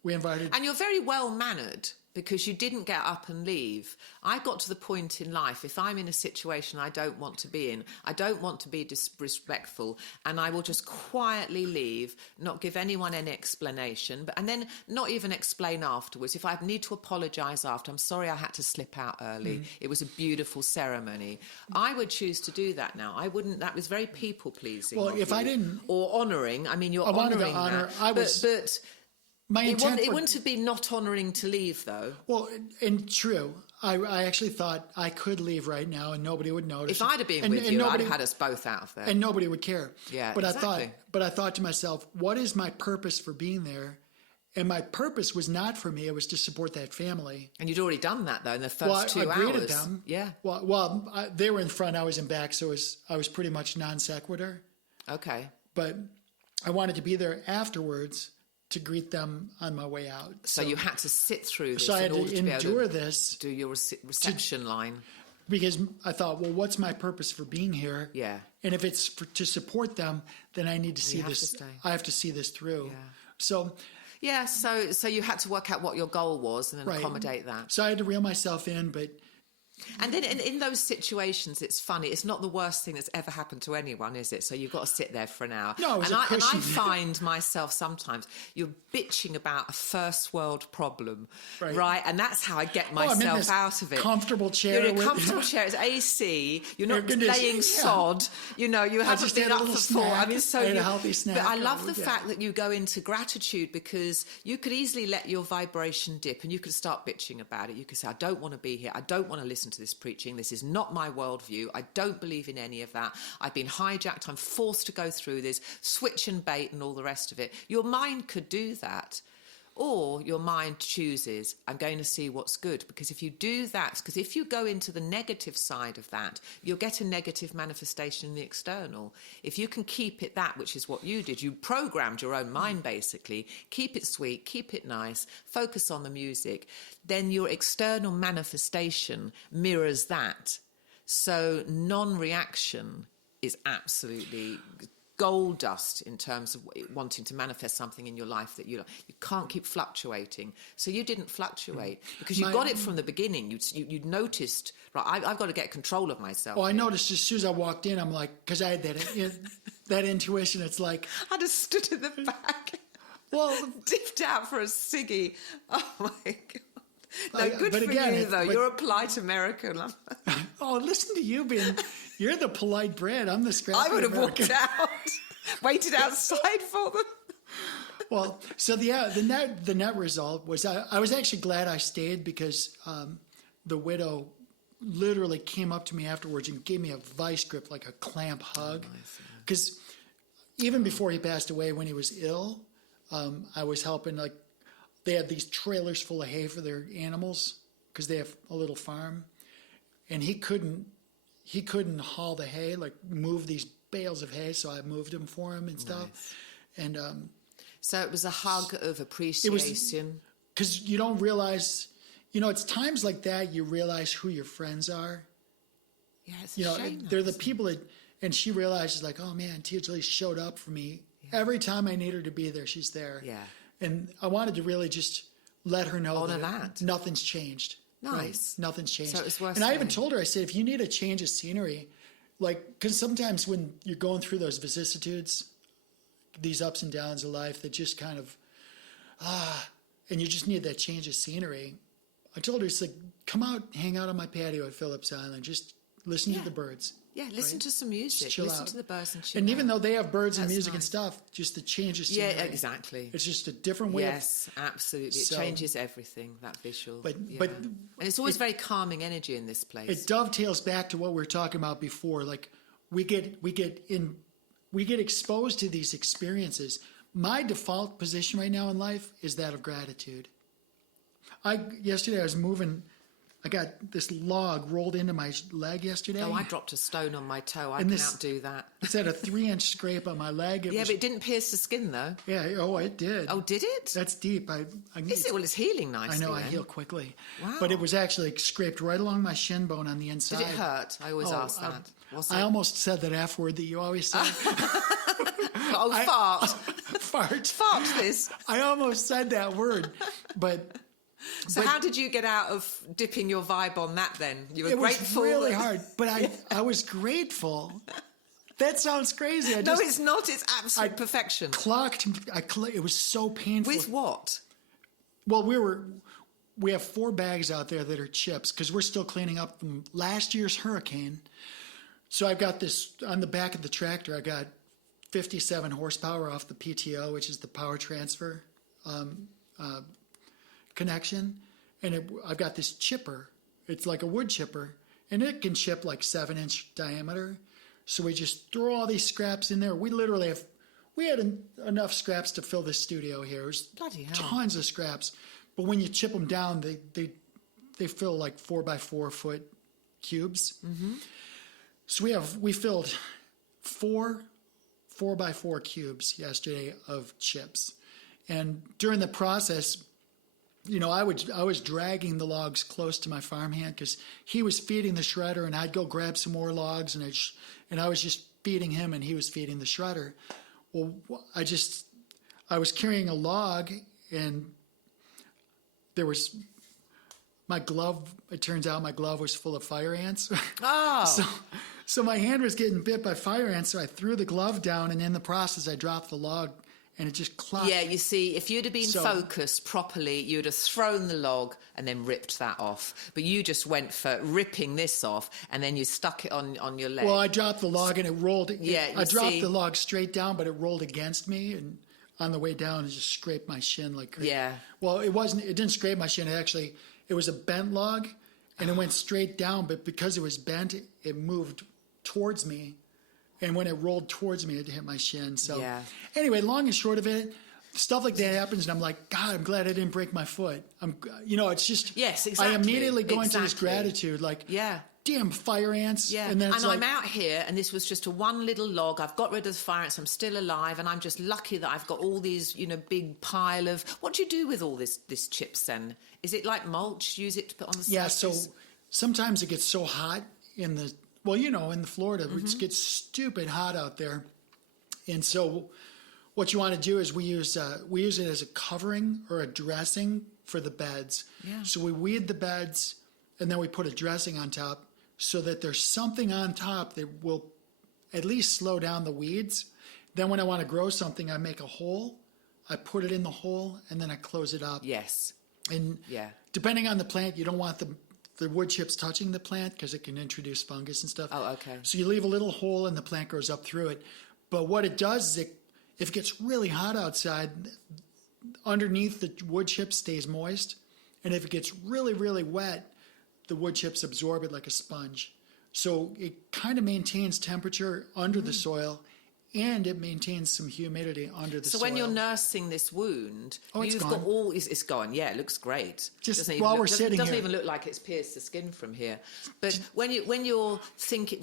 we invited. And you're very well mannered because you didn't get up and leave. I got to the point in life, if I'm in a situation I don't want to be in, I don't want to be disrespectful, and I will just quietly leave, not give anyone any explanation, and then not even explain afterwards. If I need to apologise after, I'm sorry I had to slip out early. It was a beautiful ceremony. I would choose to do that now. I wouldn't. That was very people-pleasing. Well, if I didn't... Or honouring. I mean, you're honouring that. But my intent it wouldn't have been not honouring to leave, though. Well, and true. I actually thought I could leave right now and nobody would notice. If I'd have been with you, I'd have had us both out of there. And nobody would care. Yeah, but exactly. I thought to myself, what is my purpose for being there? And my purpose was not for me. It was to support that family. And you'd already done that, though, in the first 2 hours. I greeted them. Yeah. Well, they were in front. I was in back, so I was pretty much non sequitur. Okay. But I wanted to be there afterwards to greet them on my way out. So you had to sit through this. So I had to endure this. Do your reception line. Because I thought, well, what's my purpose for being here? Yeah. And if it's to support them, then I need to see this. I have to see this through. Yeah. So. Yeah. So you had to work out what your goal was and then accommodate that. So I had to reel myself in, but And then in those situations, it's funny. It's not the worst thing that's ever happened to anyone, is it? So you've got to sit there for an hour. No, it was and a cushion. I find myself sometimes, you're bitching about a first world problem, right? And that's how I get myself out of it. Comfortable chair. You're in a comfortable chair. It's AC. You're not laying sod. You know, you haven't been up for four. I mean, so I had a healthy snack. But I love the fact that you go into gratitude, because you could easily let your vibration dip and you could start bitching about it. You could say, I don't want to be here. I don't want to listen to this preaching. This is not my worldview. I don't believe in any of that. I've been hijacked. I'm forced to go through this, switch and bait and all the rest of it. Your mind could do that. Or your mind chooses, I'm going to see what's good. Because if you do that, because if you go into the negative side of that, you'll get a negative manifestation in the external. If you can keep it that, which is what you did, you programmed your own mind basically, keep it sweet, keep it nice, focus on the music, then your external manifestation mirrors that. So non-reaction is absolutely gold dust in terms of wanting to manifest something in your life that you can't keep fluctuating. So you didn't fluctuate because you got it from the beginning. You noticed, right, I've got to get control of myself. Well, I noticed as soon as I walked in, I'm like, because I had that intuition, it's like... I just stood in the back, dipped out for a ciggy. Oh, my God. No, good for you, though. You're a polite American. Oh, listen to you being... You're the polite brat. I'm the scrappy I would have American. walked out, waited outside for them. Well, so the net result was I was actually glad I stayed, because the widow literally came up to me afterwards and gave me a vice grip, like a clamp hug. Because even before he passed away, when he was ill, I was helping. Like, they had these trailers full of hay for their animals because they have a little farm, and he couldn't haul the hay, like move these bales of hay, so I moved them for him and stuff. And so it was a hug of appreciation. Because you don't realize, it's times like that you realize who your friends are. Yeah, it's a shame. They're the people that, and she realizes, like, oh man, Tia Jolie showed up for me. Yeah. Every time I need her to be there, she's there. Yeah. And I wanted to really just let her know that nothing's changed. Nice. Right? Nothing's changed. So it's worth I even told her, I said, if you need a change of scenery, like, because sometimes when you're going through those vicissitudes, these ups and downs of life that just kind of, and you just need that change of scenery. I told her, it's like, come out, hang out on my patio at Phillips Island, just listen to the birds. Yeah, listen to some music. Listen to the birds and chill And out. even though they have birds and music and stuff, just the change of scenery. Yeah, exactly. It's just a different way. Yes, absolutely. It changes everything, that visual. But and it's always very calming energy in this place. It dovetails back to what we were talking about before. Like, we get exposed to these experiences. My default position right now in life is that of gratitude. Yesterday I was moving. I got this log rolled into my leg yesterday. Oh, I dropped a stone on my toe. I can outdo that. It's had a 3-inch scrape on my leg. But it didn't pierce the skin, though. Yeah, it did. Oh, did it? That's deep. Well, it's healing nicely. I know, then. I heal quickly. Wow. But it was actually scraped right along my shin bone on the inside. Did it hurt? I always ask that. I almost said that F word that you always say. Fart. Fart. Fart this. I almost said that word, but... So how did you get out of dipping your vibe on that then? You were grateful? It was really hard, but I was grateful. That sounds crazy. No, it's not. It's absolute perfection. It was so painful. With what? Well, we have 4 bags out there that are chips because we're still cleaning up from last year's hurricane. So I've got this on the back of the tractor. I got 57 horsepower off the PTO, which is the power transfer connection, and I've got this chipper. It's like a wood chipper, and it can chip like 7-inch diameter. So we just throw all these scraps in there. We had enough scraps to fill this studio here. It was bloody hell. Tons of scraps, but when you chip them down, they fill like 4x4 foot cubes. Mm-hmm. So we filled 4x4 cubes yesterday of chips, and during the process, I was dragging the logs close to my farmhand because he was feeding the shredder, and I'd go grab some more logs, and I was just feeding him, and he was feeding the shredder. Well, I was carrying a log, and there was my glove, it turns out my glove was full of fire ants. Oh. So my hand was getting bit by fire ants, so I threw the glove down, and in the process I dropped the log, and it just clocked. Yeah, you see, if you'd have been focused properly, you'd have thrown the log and then ripped that off. But you just went for ripping this off, and then you stuck it on your leg. Well, I dropped the log, and it rolled. I dropped see, the log straight down, but it rolled against me, and on the way down, it just scraped my shin like crazy. Yeah. Well, it didn't scrape my shin. It was a bent log, and it went straight down, but because it was bent, it moved towards me, and when it rolled towards me, it hit my shin. So anyway, long and short of it, stuff like that happens, and I'm like, God, I'm glad I didn't break my foot. It's just, yes, exactly. I immediately go into this gratitude, like, damn fire ants. Yeah, and then I'm out here, and this was just a one little log. I've got rid of the fire ants. I'm still alive, and I'm just lucky that I've got all these, big pile of. What do you do with all this chips then? Is it like mulch? Use it to put on the surface? Yeah, so sometimes it gets so hot in the Florida, it gets stupid hot out there, and so what you want to do is we use it as a covering or a dressing for the beds. Yeah. So we weed the beds, and then we put a dressing on top so that there's something on top that will at least slow down the weeds. Then when I want to grow something, I make a hole, I put it in the hole, and then I close it up. Yes. And depending on the plant, you don't want the wood chips touching the plant because it can introduce fungus and stuff. Oh, okay. So you leave a little hole and the plant grows up through it. But what it does is if it gets really hot outside, underneath the wood chip stays moist. And if it gets really, really wet, the wood chips absorb it like a sponge. So it kind of maintains temperature under the soil, and it maintains some humidity under the soil. So when you're nursing this wound, it's gone. It's gone. Yeah, it looks great. Just while we're sitting here. It doesn't even look like it's pierced the skin from here. But when you're thinking,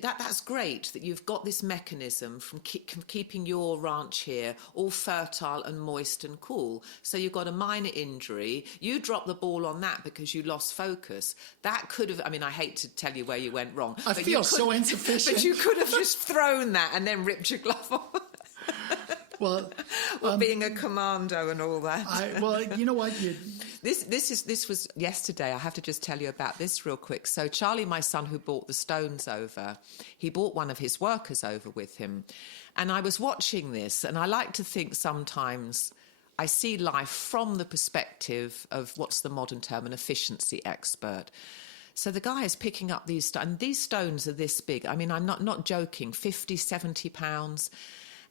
that's great that you've got this mechanism from keeping your ranch here all fertile and moist and cool. So you've got a minor injury. You dropped the ball on that because you lost focus. That could have, I hate to tell you where you went wrong. I feel so insufficient. But you could have just thrown that and then ripped your glove off. Well, being a commando and all that. You know what? This was yesterday. I have to just tell you about this real quick. So Charlie, my son, who brought the stones over, he brought one of his workers over with him, and I was watching this, and I like to think sometimes I see life from the perspective of what's the modern term, an efficiency expert. So the guy is picking up these stones, and these stones are this big. I'm not joking, 50, 70 pounds.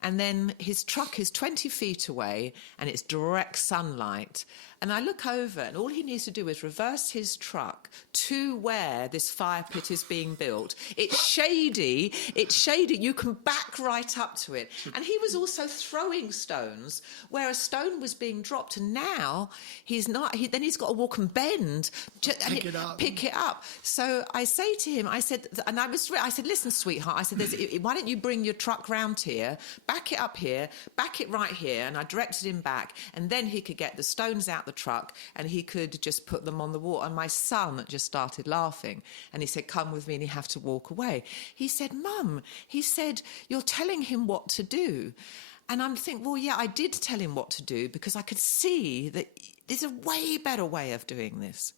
And then his truck is 20 feet away, and it's direct sunlight. And I look over, and all he needs to do is reverse his truck to where this fire pit is being built. It's shady. You can back right up to it. And he was also throwing stones where a stone was being dropped, and now he's not. Then he's got to walk and bend. Pick it up. So I say to him, I said, listen, sweetheart. I said, why don't you bring your truck round here, back it up here, back it right here, and I directed him back, and then he could get the stones out the truck and he could just put them on the wall. And my son just started laughing, and he said, come with me, and he have to walk away. He said, Mum, you're telling him what to do. And I'm thinking, well, yeah, I did tell him what to do because I could see that there's a way better way of doing this.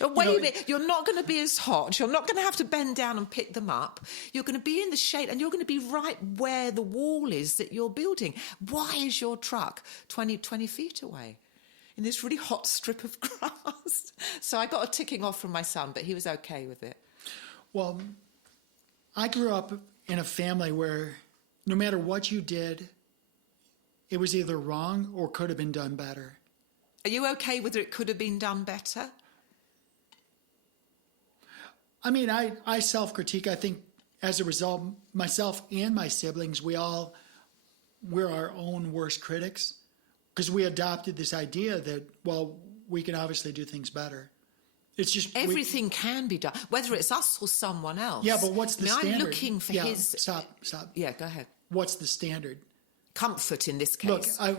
You're not going to be as hot. You're not going to have to bend down and pick them up. You're going to be in the shade, and you're going to be right where the wall is that you're building. Why is your truck 20 feet away in this really hot strip of grass? So I got a ticking off from my son, but he was okay with it. Well, I grew up in a family where no matter what you did, it was either wrong or could have been done better. Are you okay with it could have been done better? I self-critique. I think as a result, myself and my siblings, we're our own worst critics because we adopted this idea that, well, we can obviously do things better. It's just everything can be done, whether it's us or someone else. Yeah, but what's the standard? I'm looking for his... Stop. Yeah, go ahead. What's the standard? Comfort in this case. Look,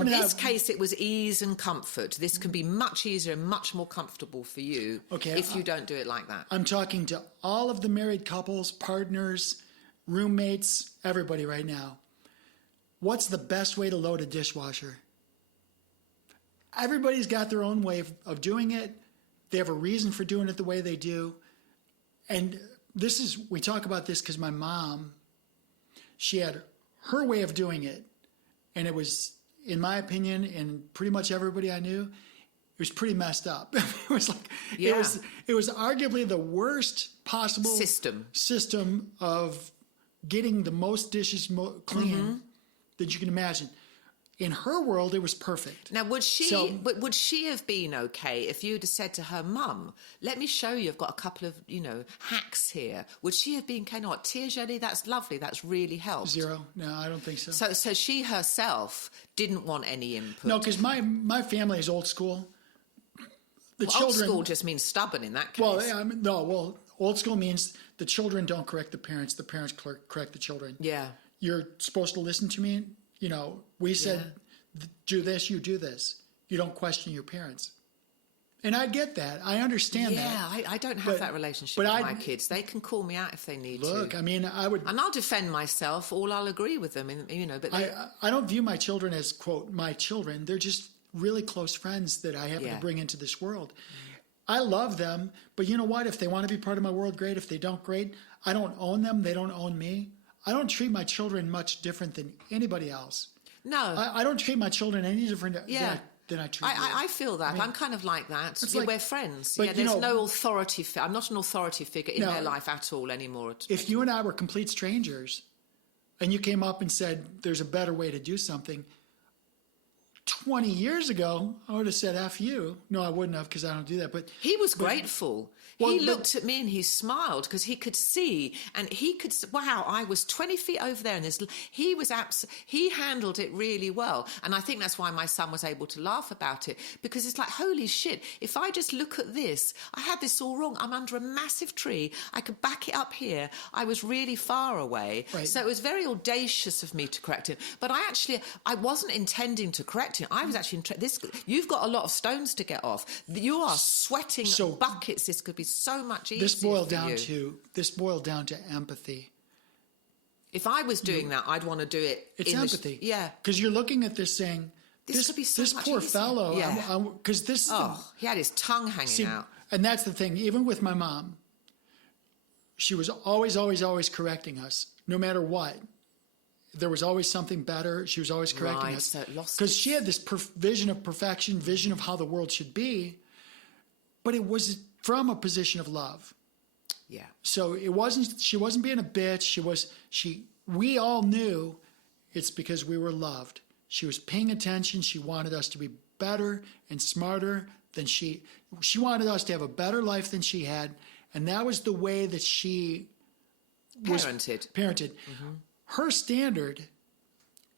in this case, it was ease and comfort. This can be much easier and much more comfortable for you if you don't do it like that. I'm talking to all of the married couples, partners, roommates, everybody right now. What's the best way to load a dishwasher? everybody's got their own way of doing it. They have a reason for doing it the way they do. And we talk about this because my mom, she had her way of doing it. And it was, in my opinion, and pretty much everybody I knew, it was pretty messed up. It was like, it was arguably the worst possible system of getting the most dishes clean that you can imagine. In her world, it was perfect. Now, would she have been okay if you'd have said to her, Mum, let me show you, I've got a couple of, hacks here. Would she have been, okay, no, Tia Jolie, that's lovely, that's really helped? Zero. No, I don't think so. So she herself didn't want any input? No, because my family is old school. Old school just means stubborn in that case. Well, old school means the children don't correct the parents correct the children. Yeah. You're supposed to listen to me. We said, do this, you do this. You don't question your parents. And I get that. I understand that. Yeah, I don't have that relationship with my kids. They can call me out if they need to. Look, I mean, I would... And I'll defend myself, or I'll agree with them, but... I don't view my children as, quote, my children. They're just really close friends that I happen to bring into this world. I love them, but you know what? If they want to be part of my world, great. If they don't, great. I don't own them. They don't own me. I don't treat my children much different than anybody else. No. I don't treat my children any different than I treat you. I feel that. I mean, I'm kind of like that. We're friends. But, there's no authority. I'm not an authority figure in their life at all anymore. If you and I were complete strangers and you came up and said, there's a better way to do something, 20 years ago, I would have said, F you. No, I wouldn't have because I don't do that. But he was grateful. He looked at me and he smiled because he could see, and wow, I was 20 feet over there, and he handled it really well. And I think that's why my son was able to laugh about it, because it's like, holy shit, if I just look at this, I had this all wrong. I'm under a massive tree. I could back it up here. I was really far away. Right. So it was very audacious of me to correct him. But I wasn't intending to correct him. I was actually, you've got a lot of stones to get off. You are sweating buckets. This could be so much easier. This boiled down to empathy. If I was doing that, I'd want to do it. It's empathy. Because you're looking at this saying, this could be so much poor easier. Fellow. Yeah. Because this. Oh, he had his tongue hanging out. And that's the thing. Even with my mom, she was always, always, always correcting us, no matter what. There was always something better. She was always correcting us. Because she had this vision of perfection, vision of how the world should be. But it was from a position of love. Yeah. So she wasn't being a bitch. We all knew it's because we were loved. She was paying attention. She wanted us to be better and smarter than she wanted us to have a better life than she had. And that was the way that she parented. Mm-hmm. Her standard,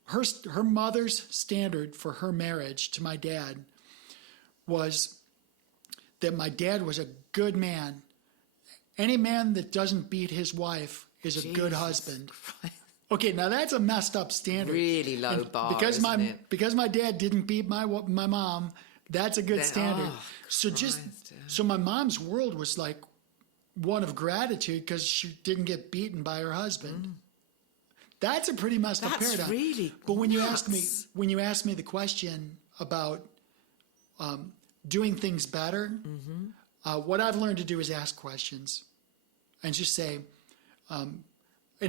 her mother's standard for her marriage to my dad was that my dad was a good man. Any man that doesn't beat his wife is a good husband. Okay, now that's a messed up standard. Really low bar, because my dad didn't beat my mom, that's a good standard. So my mom's world was like one of gratitude because she didn't get beaten by her husband. Mm. That's a pretty messed up paradigm. That's really But when you asked me the question about doing things better, what I've learned to do is ask questions and just say, and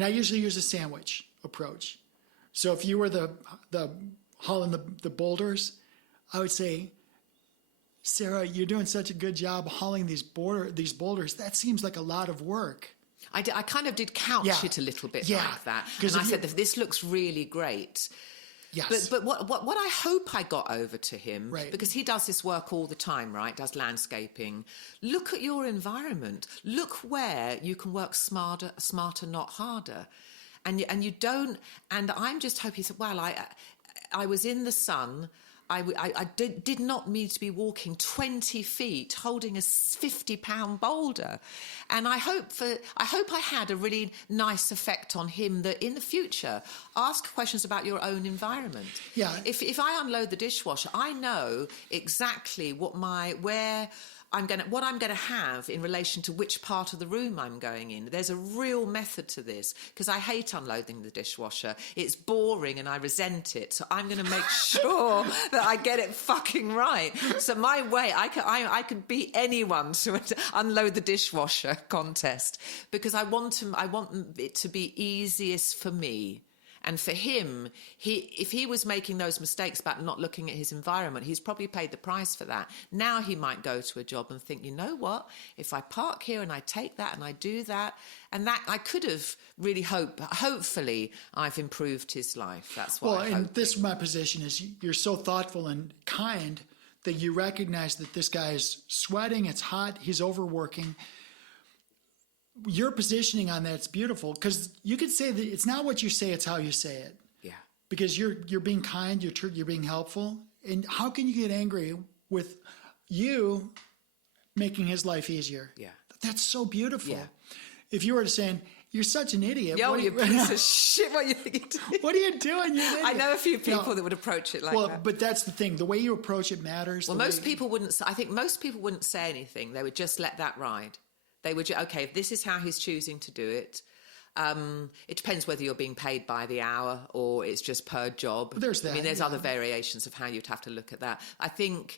I usually use a sandwich approach. So if you were the hauling the boulders, I would say, Sarah, you're doing such a good job hauling these boulders. That seems like a lot of work. I kind of did couch it a little bit like that. And I said, this looks really great. Yes. But what I hope I got over to him, because he does this work all the time, right? Does landscaping. Look at your environment. Look where you can work smarter, not harder. And you don't. And I'm just hoping. He said, well, I was in the sun. I did not need to be walking 20 feet holding a 50-pound boulder. And I hope I had a really nice effect on him that in the future, ask questions about your own environment. Yeah. If I unload the dishwasher, I know exactly where what I'm going to have in relation to which part of the room I'm going in. There's a real method to this, because I hate unloading the dishwasher. It's boring and I resent it. So I'm going to make sure that I get it fucking right. So my way, I could beat anyone to unload the dishwasher contest, because I want it to be easiest for me. And for him, if he was making those mistakes about not looking at his environment, he's probably paid the price for that. Now he might go to a job and think, you know what, if I park here and I take that and I do that, and that I could have really hopefully I've improved his life. That's what I'm hoping. This is my position, is you're so thoughtful and kind that you recognize that this guy is sweating, it's hot, he's overworking. Your positioning on that's beautiful, because you could say that it's not what you say, it's how you say it. Yeah. Because you're being kind, you're being helpful. And how can you get angry with you making his life easier? Yeah. That's so beautiful. Yeah. If you were to say, you're such an idiot. Yo, you piece of shit, what are you thinking? What are you doing? You're an idiot. I know a few people that would approach it like that. Well, but that's the thing. The way you approach it matters. Well, I think most people wouldn't say anything. They would just let that ride. They would, okay, if this is how he's choosing to do it, it depends whether you're being paid by the hour or it's just per job. There's that. I mean, there's other variations of how you'd have to look at that. I think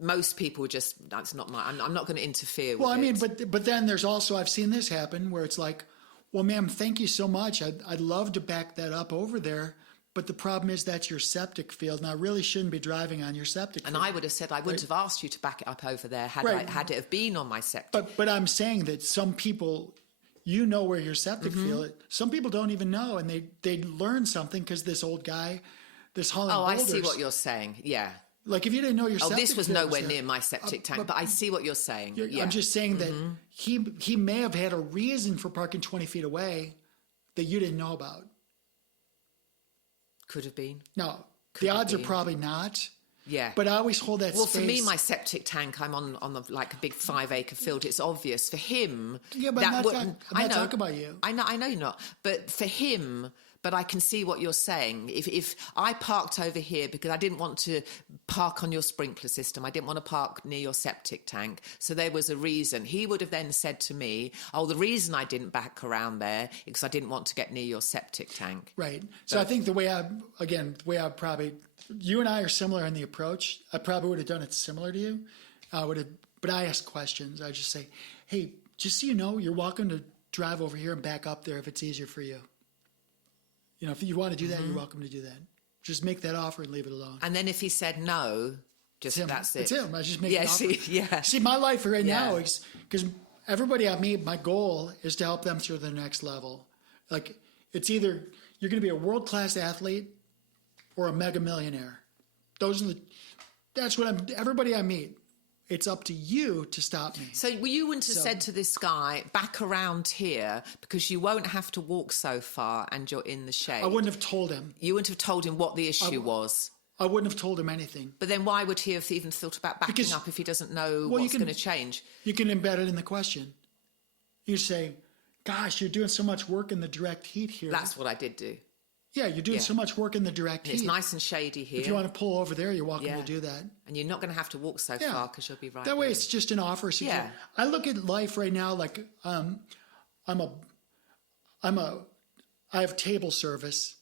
most people just, that's not my, I'm not going to interfere with it. Well, I mean, but then there's also, I've seen this happen where it's like, well, ma'am, thank you so much. I'd love to back that up over there. But the problem is that's your septic field, and I really shouldn't be driving on your septic field. And I would have said I wouldn't have asked you to back it up over there had it have been on my septic. But I'm saying that some people, you know where your septic field is. Some people don't even know, and they learn something because this old guy, this hauling boulders. I see what you're saying. Yeah. Like if you didn't know your septic field. This was nowhere near my septic tank, but I see what you're saying. I'm just saying that he may have had a reason for parking 20 feet away that you didn't know about. Could have been. No, the odds are probably not. Yeah. But I always hold that space. Well, for me, my septic tank, I'm on like a big 5-acre field. It's obvious. For him, yeah, but I'm not talking about you. I know you're not. But for him, but I can see what you're saying. If I parked over here because I didn't want to park on your sprinkler system, I didn't want to park near your septic tank, so there was a reason. He would have then said to me, oh, the reason I didn't back around there is because I didn't want to get near your septic tank. Right. So I think the way I probably, you and I are similar in the approach. I probably would have done it similar to you. But I ask questions. I just say, hey, just so you know, you're welcome to drive over here and back up there if it's easier for you. You know, if you want to do that, you're welcome to do that. Just make that offer and leave it alone. And then if he said no, that's it. It's him. I just make an offer. See, See, my life right now is, because everybody I meet, my goal is to help them through the next level. Like, it's either you're going to be a world-class athlete or a mega millionaire. That's what everybody I meet. It's up to you to stop me. So you wouldn't have said to this guy, back around here because you won't have to walk so far and you're in the shade. I wouldn't have told him. You wouldn't have told him what the issue was. I wouldn't have told him anything. But then why would he have even thought about backing up if he doesn't know what's going to change? You can embed it in the question. You say, gosh, you're doing so much work in the direct heat here. That's what I did do. Yeah, you're doing so much work in the direct heat. It's nice and shady here. If you want to pull over there, you're welcome to do that. And you're not going to have to walk so far because you'll be right that way. It's just an offer. So I look at life right now like I have table service,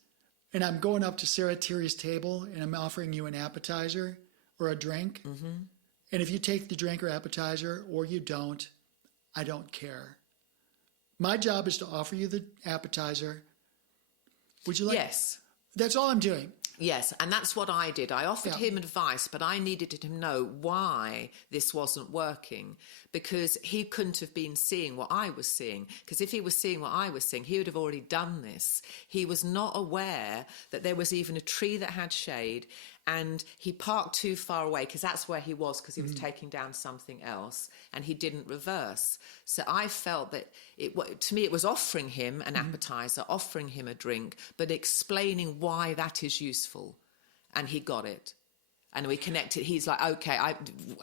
and I'm going up to Sarah Tirri's table, and I'm offering you an appetizer or a drink. Mm-hmm. And if you take the drink or appetizer or you don't, I don't care. My job is to offer you the appetizer. Would you like? Yes. That's all I'm doing. Yes, and that's what I did. I offered him advice, but I needed to know why this wasn't working, because he couldn't have been seeing what I was seeing. Because if he was seeing what I was seeing, he would have already done this. He was not aware that there was even a tree that had shade, and he parked too far away because that's where he was, because he was taking down something else, and he didn't reverse. So I felt that to me it was offering him an appetizer, offering him a drink, but explaining why that is useful, and he got it. And we connected. He's like, okay.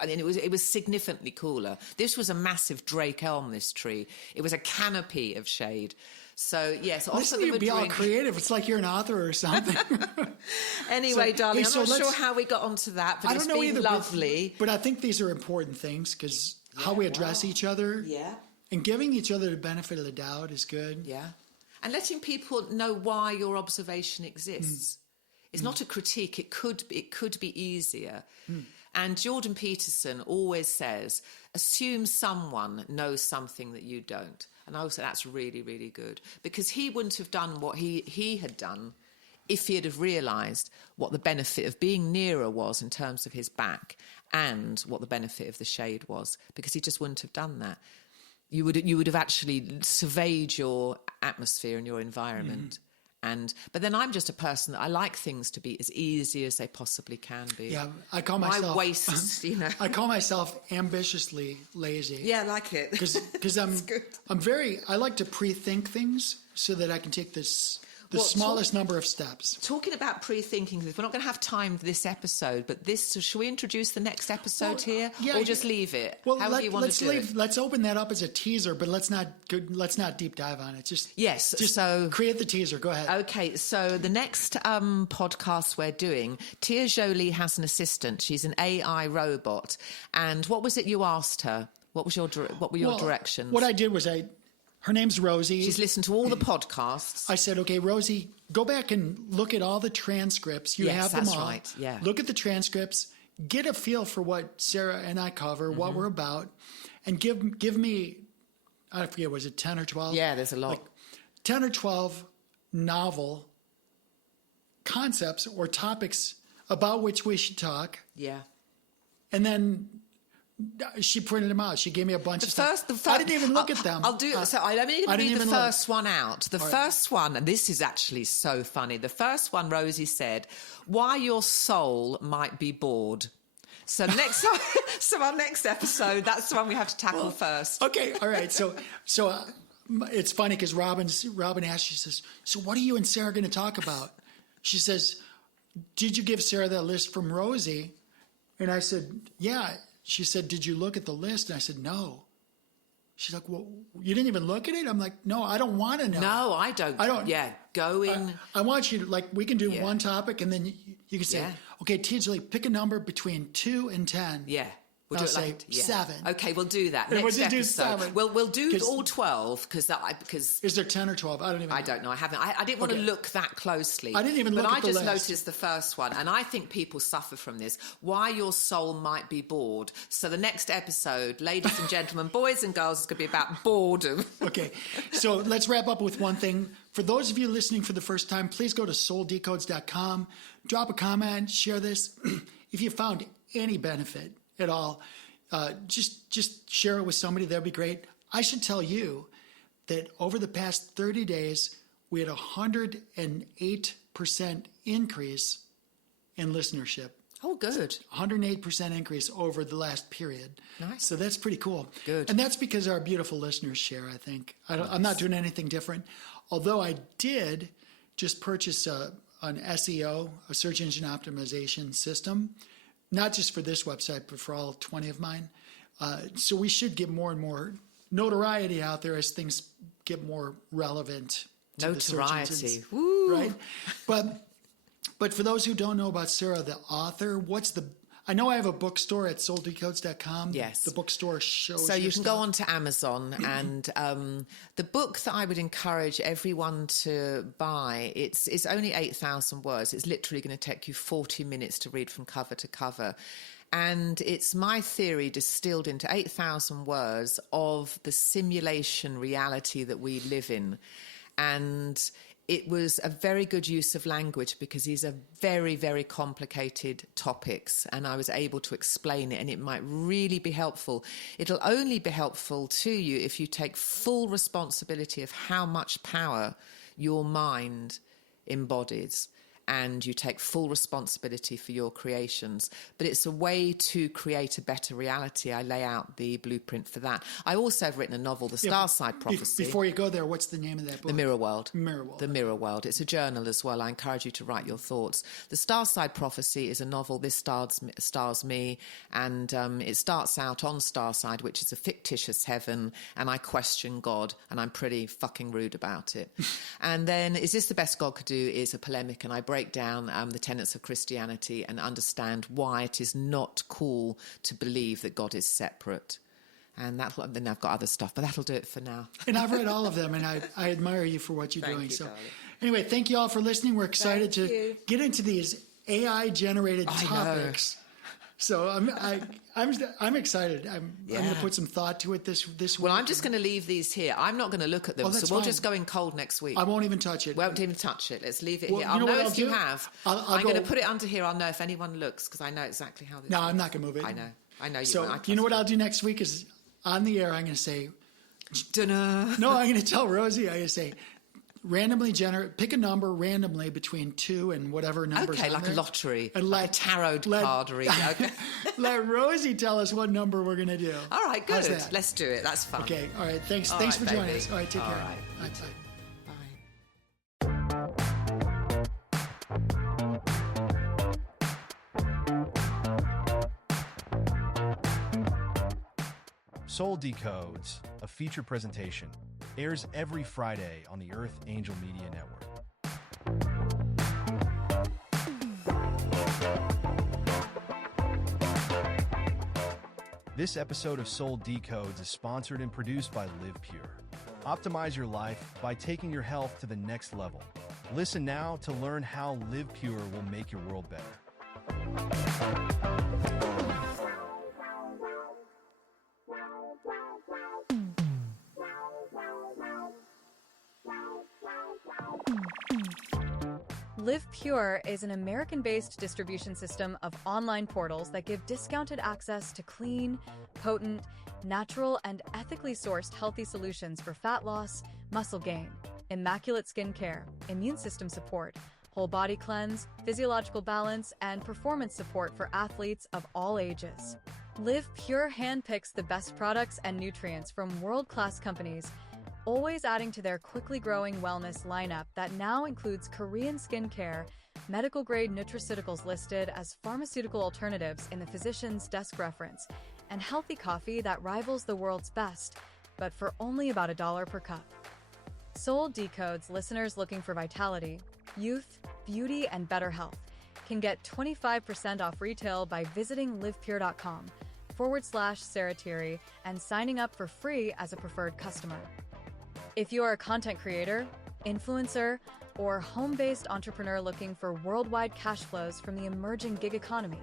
And it was significantly cooler. This was a massive Drake elm, this tree. It was a canopy of shade. So, yes. Listen, you'd be all creative. It's like you're an author or something. Anyway, darling, I'm not sure how we got onto that, but it's been lovely. But I think these are important things because how we address each other. Yeah. And giving each other the benefit of the doubt is good. Yeah. And letting people know why your observation exists. It's not a critique. It could be easier. And Jordan Peterson always says, assume someone knows something that you don't. And I always say that's really, really good. Because he wouldn't have done what he had done if he'd have realised what the benefit of being nearer was in terms of his back and what the benefit of the shade was. Because he just wouldn't have done that. You would have actually surveyed your atmosphere and your environment. But then I'm just a person that I like things to be as easy as they possibly can be. Yeah, I call myself... My waist, you know. I call myself ambitiously lazy. Yeah, I like it. Because I like to pre-think things so that I can take the smallest number of steps. Talking about pre-thinking, we're not going to have time for this episode, but should we introduce the next episode here, or just leave it? Well, How do you want to do it? Let's open that up as a teaser, but let's not deep dive on it. Just create the teaser. Go ahead. Okay, so the next podcast we're doing, Tia Jolie has an assistant. She's an AI robot, and what was it you asked her? What were your directions? What I did was her name's Rosie. She's listened to all the podcasts. I said, okay, Rosie, go back and look at all the transcripts. You have them all. Yes, that's right, yeah. Look at the transcripts, get a feel for what Sarah and I cover, what we're about, and give me, I forget, was it 10 or 12? Yeah, there's a lot. Like 10 or 12 novel concepts or topics about which we should talk. Yeah. And then... she printed them out. She gave me a bunch of stuff. I didn't even look at them. I'll do it. So I'm going to read the first one out. The first one, and this is actually so funny. The first one, Rosie said, why your soul might be bored. So our next episode, that's the one we have to tackle first. Okay, all right. So it's funny because Robin asked, she says, so what are you and Sarah going to talk about? She says, did you give Sarah that list from Rosie? And I said, yeah. She said, did you look at the list? And I said, no. She's like, well, you didn't even look at it? I'm like, no, I don't want to know. No, I don't. Yeah, go in. I want you to, we can do one topic and then you can say, okay, Tia Jolie, pick a number between 2 and 10. Yeah. We'll do it say 7. Okay, we'll do that next episode. Do 7. We'll do all 12 because is there 10 or 12? I don't even know. I don't know. I haven't. I didn't want to look that closely. I didn't even look at the list. But I just noticed the first one, and I think people suffer from this. Why your soul might be bored. So the next episode, ladies and gentlemen, boys and girls, is going to be about boredom. Okay, so let's wrap up with one thing. For those of you listening for the first time, please go to souldecodes.com, drop a comment, share this. If you found any benefit at all, just share it with somebody. That'd be great. I should tell you that over the past 30 days, we had 108% increase in listenership. Oh, good. 108% increase over the last period. Nice. So that's pretty cool. Good. And that's because our beautiful listeners share, I think. I'm not doing anything different. Although I did just purchase an SEO, a search engine optimization system, not just for this website, but for all 20 of mine. So we should get more and more notoriety out there as things get more relevant to the search engines. Woo. Right? But for those who don't know about Sarah, the author, I know I have a bookstore at souldecodes.com. Yes. The bookstore shows So you can stuff. go on to Amazon and the book that I would encourage everyone to buy, it's only 8,000 words. It's literally going to take you 40 minutes to read from cover to cover. And it's my theory distilled into 8,000 words of the simulation reality that we live in. And it was a very good use of language because these are very, very complicated topics and I was able to explain it and it might really be helpful. It'll only be helpful to you if you take full responsibility of how much power your mind embodies. and you take full responsibility for your creations. But it's a way to create a better reality. I lay out the blueprint for that. I also have written a novel, The Starside Prophecy. Before you go there, what's the name of that book? The Mirror World. Mirror World. The Mirror World. It's a journal as well. I encourage you to write your thoughts. The Starside Prophecy is a novel. This stars me, and it starts out on Starside, which is a fictitious heaven, and I question God, and I'm pretty fucking rude about it. And then, is this the best God could do? Is a polemic, and I break down the tenets of Christianity and understand why it is not cool to believe that God is separate. And then I've got other stuff, but that'll do it for now. And I've read all of them, and I admire you for what you're doing. You, so, darling. Anyway, thank you all for listening. We're excited to get into these AI-generated topics. So I'm excited. I'm going to put some thought to it this week. Well, I'm just going to leave these here. I'm not going to look at them, so we'll just go in cold next week. I won't even touch it. We won't even touch it. Let's leave it Well, here. you know I'll know what if you I'll do? have. I'm going to put it under here. I'll know if anyone looks, because I know exactly how this No, works. I'm not going to move it. I know you So won't. you know what I'll do next week is on the air, I'm going to say, Dunno. no, I'm going to tell Rosie, I'm going to say, randomly pick a number randomly between 2 and whatever numbers. Okay, on like there. a lottery, And like a tarot card reading. Okay. Let Rosie tell us what number we're going to do. All right, good. How's that? Let's do it. That's fun. Okay, all right. Thanks All for right, joining baby. us. All right, take All care. right. Bye. Bye. Soul Decodes, a feature presentation, airs every Friday on the Earth Angel Media Network. This episode of Soul Decodes is sponsored and produced by Live Pure. Optimize your life by taking your health to the next level. Listen now to learn how Live Pure will make your world better. Live Pure is an American-based distribution system of online portals that give discounted access to clean, potent, natural, and ethically sourced healthy solutions for fat loss, muscle gain, immaculate skin care, immune system support, whole body cleanse, physiological balance, and performance support for athletes of all ages. Live Pure handpicks the best products and nutrients from world-class companies, always adding to their quickly growing wellness lineup that now includes Korean skincare, medical-grade nutraceuticals listed as pharmaceutical alternatives in the physician's desk reference, and healthy coffee that rivals the world's best, but for only about $1 per cup. Soul Decodes listeners looking for vitality, youth, beauty, and better health can get 25% off retail by visiting livepure.com/Sarah Tirri and signing up for free as a preferred customer. If you are a content creator, influencer, or home-based entrepreneur looking for worldwide cash flows from the emerging gig economy,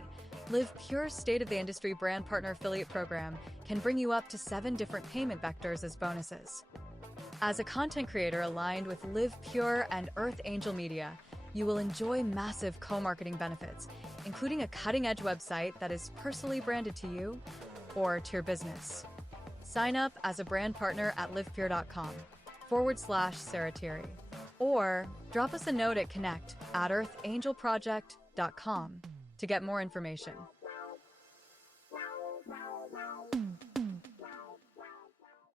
Live Pure's state-of-the-industry brand partner affiliate program can bring you up to 7 different payment vectors as bonuses. As a content creator aligned with Live Pure and Earth Angel Media, you will enjoy massive co-marketing benefits, including a cutting-edge website that is personally branded to you or to your business. Sign up as a brand partner at livepure.com/Sarah Tirri, or drop us a note at connect@earthangelproject.com to get more information.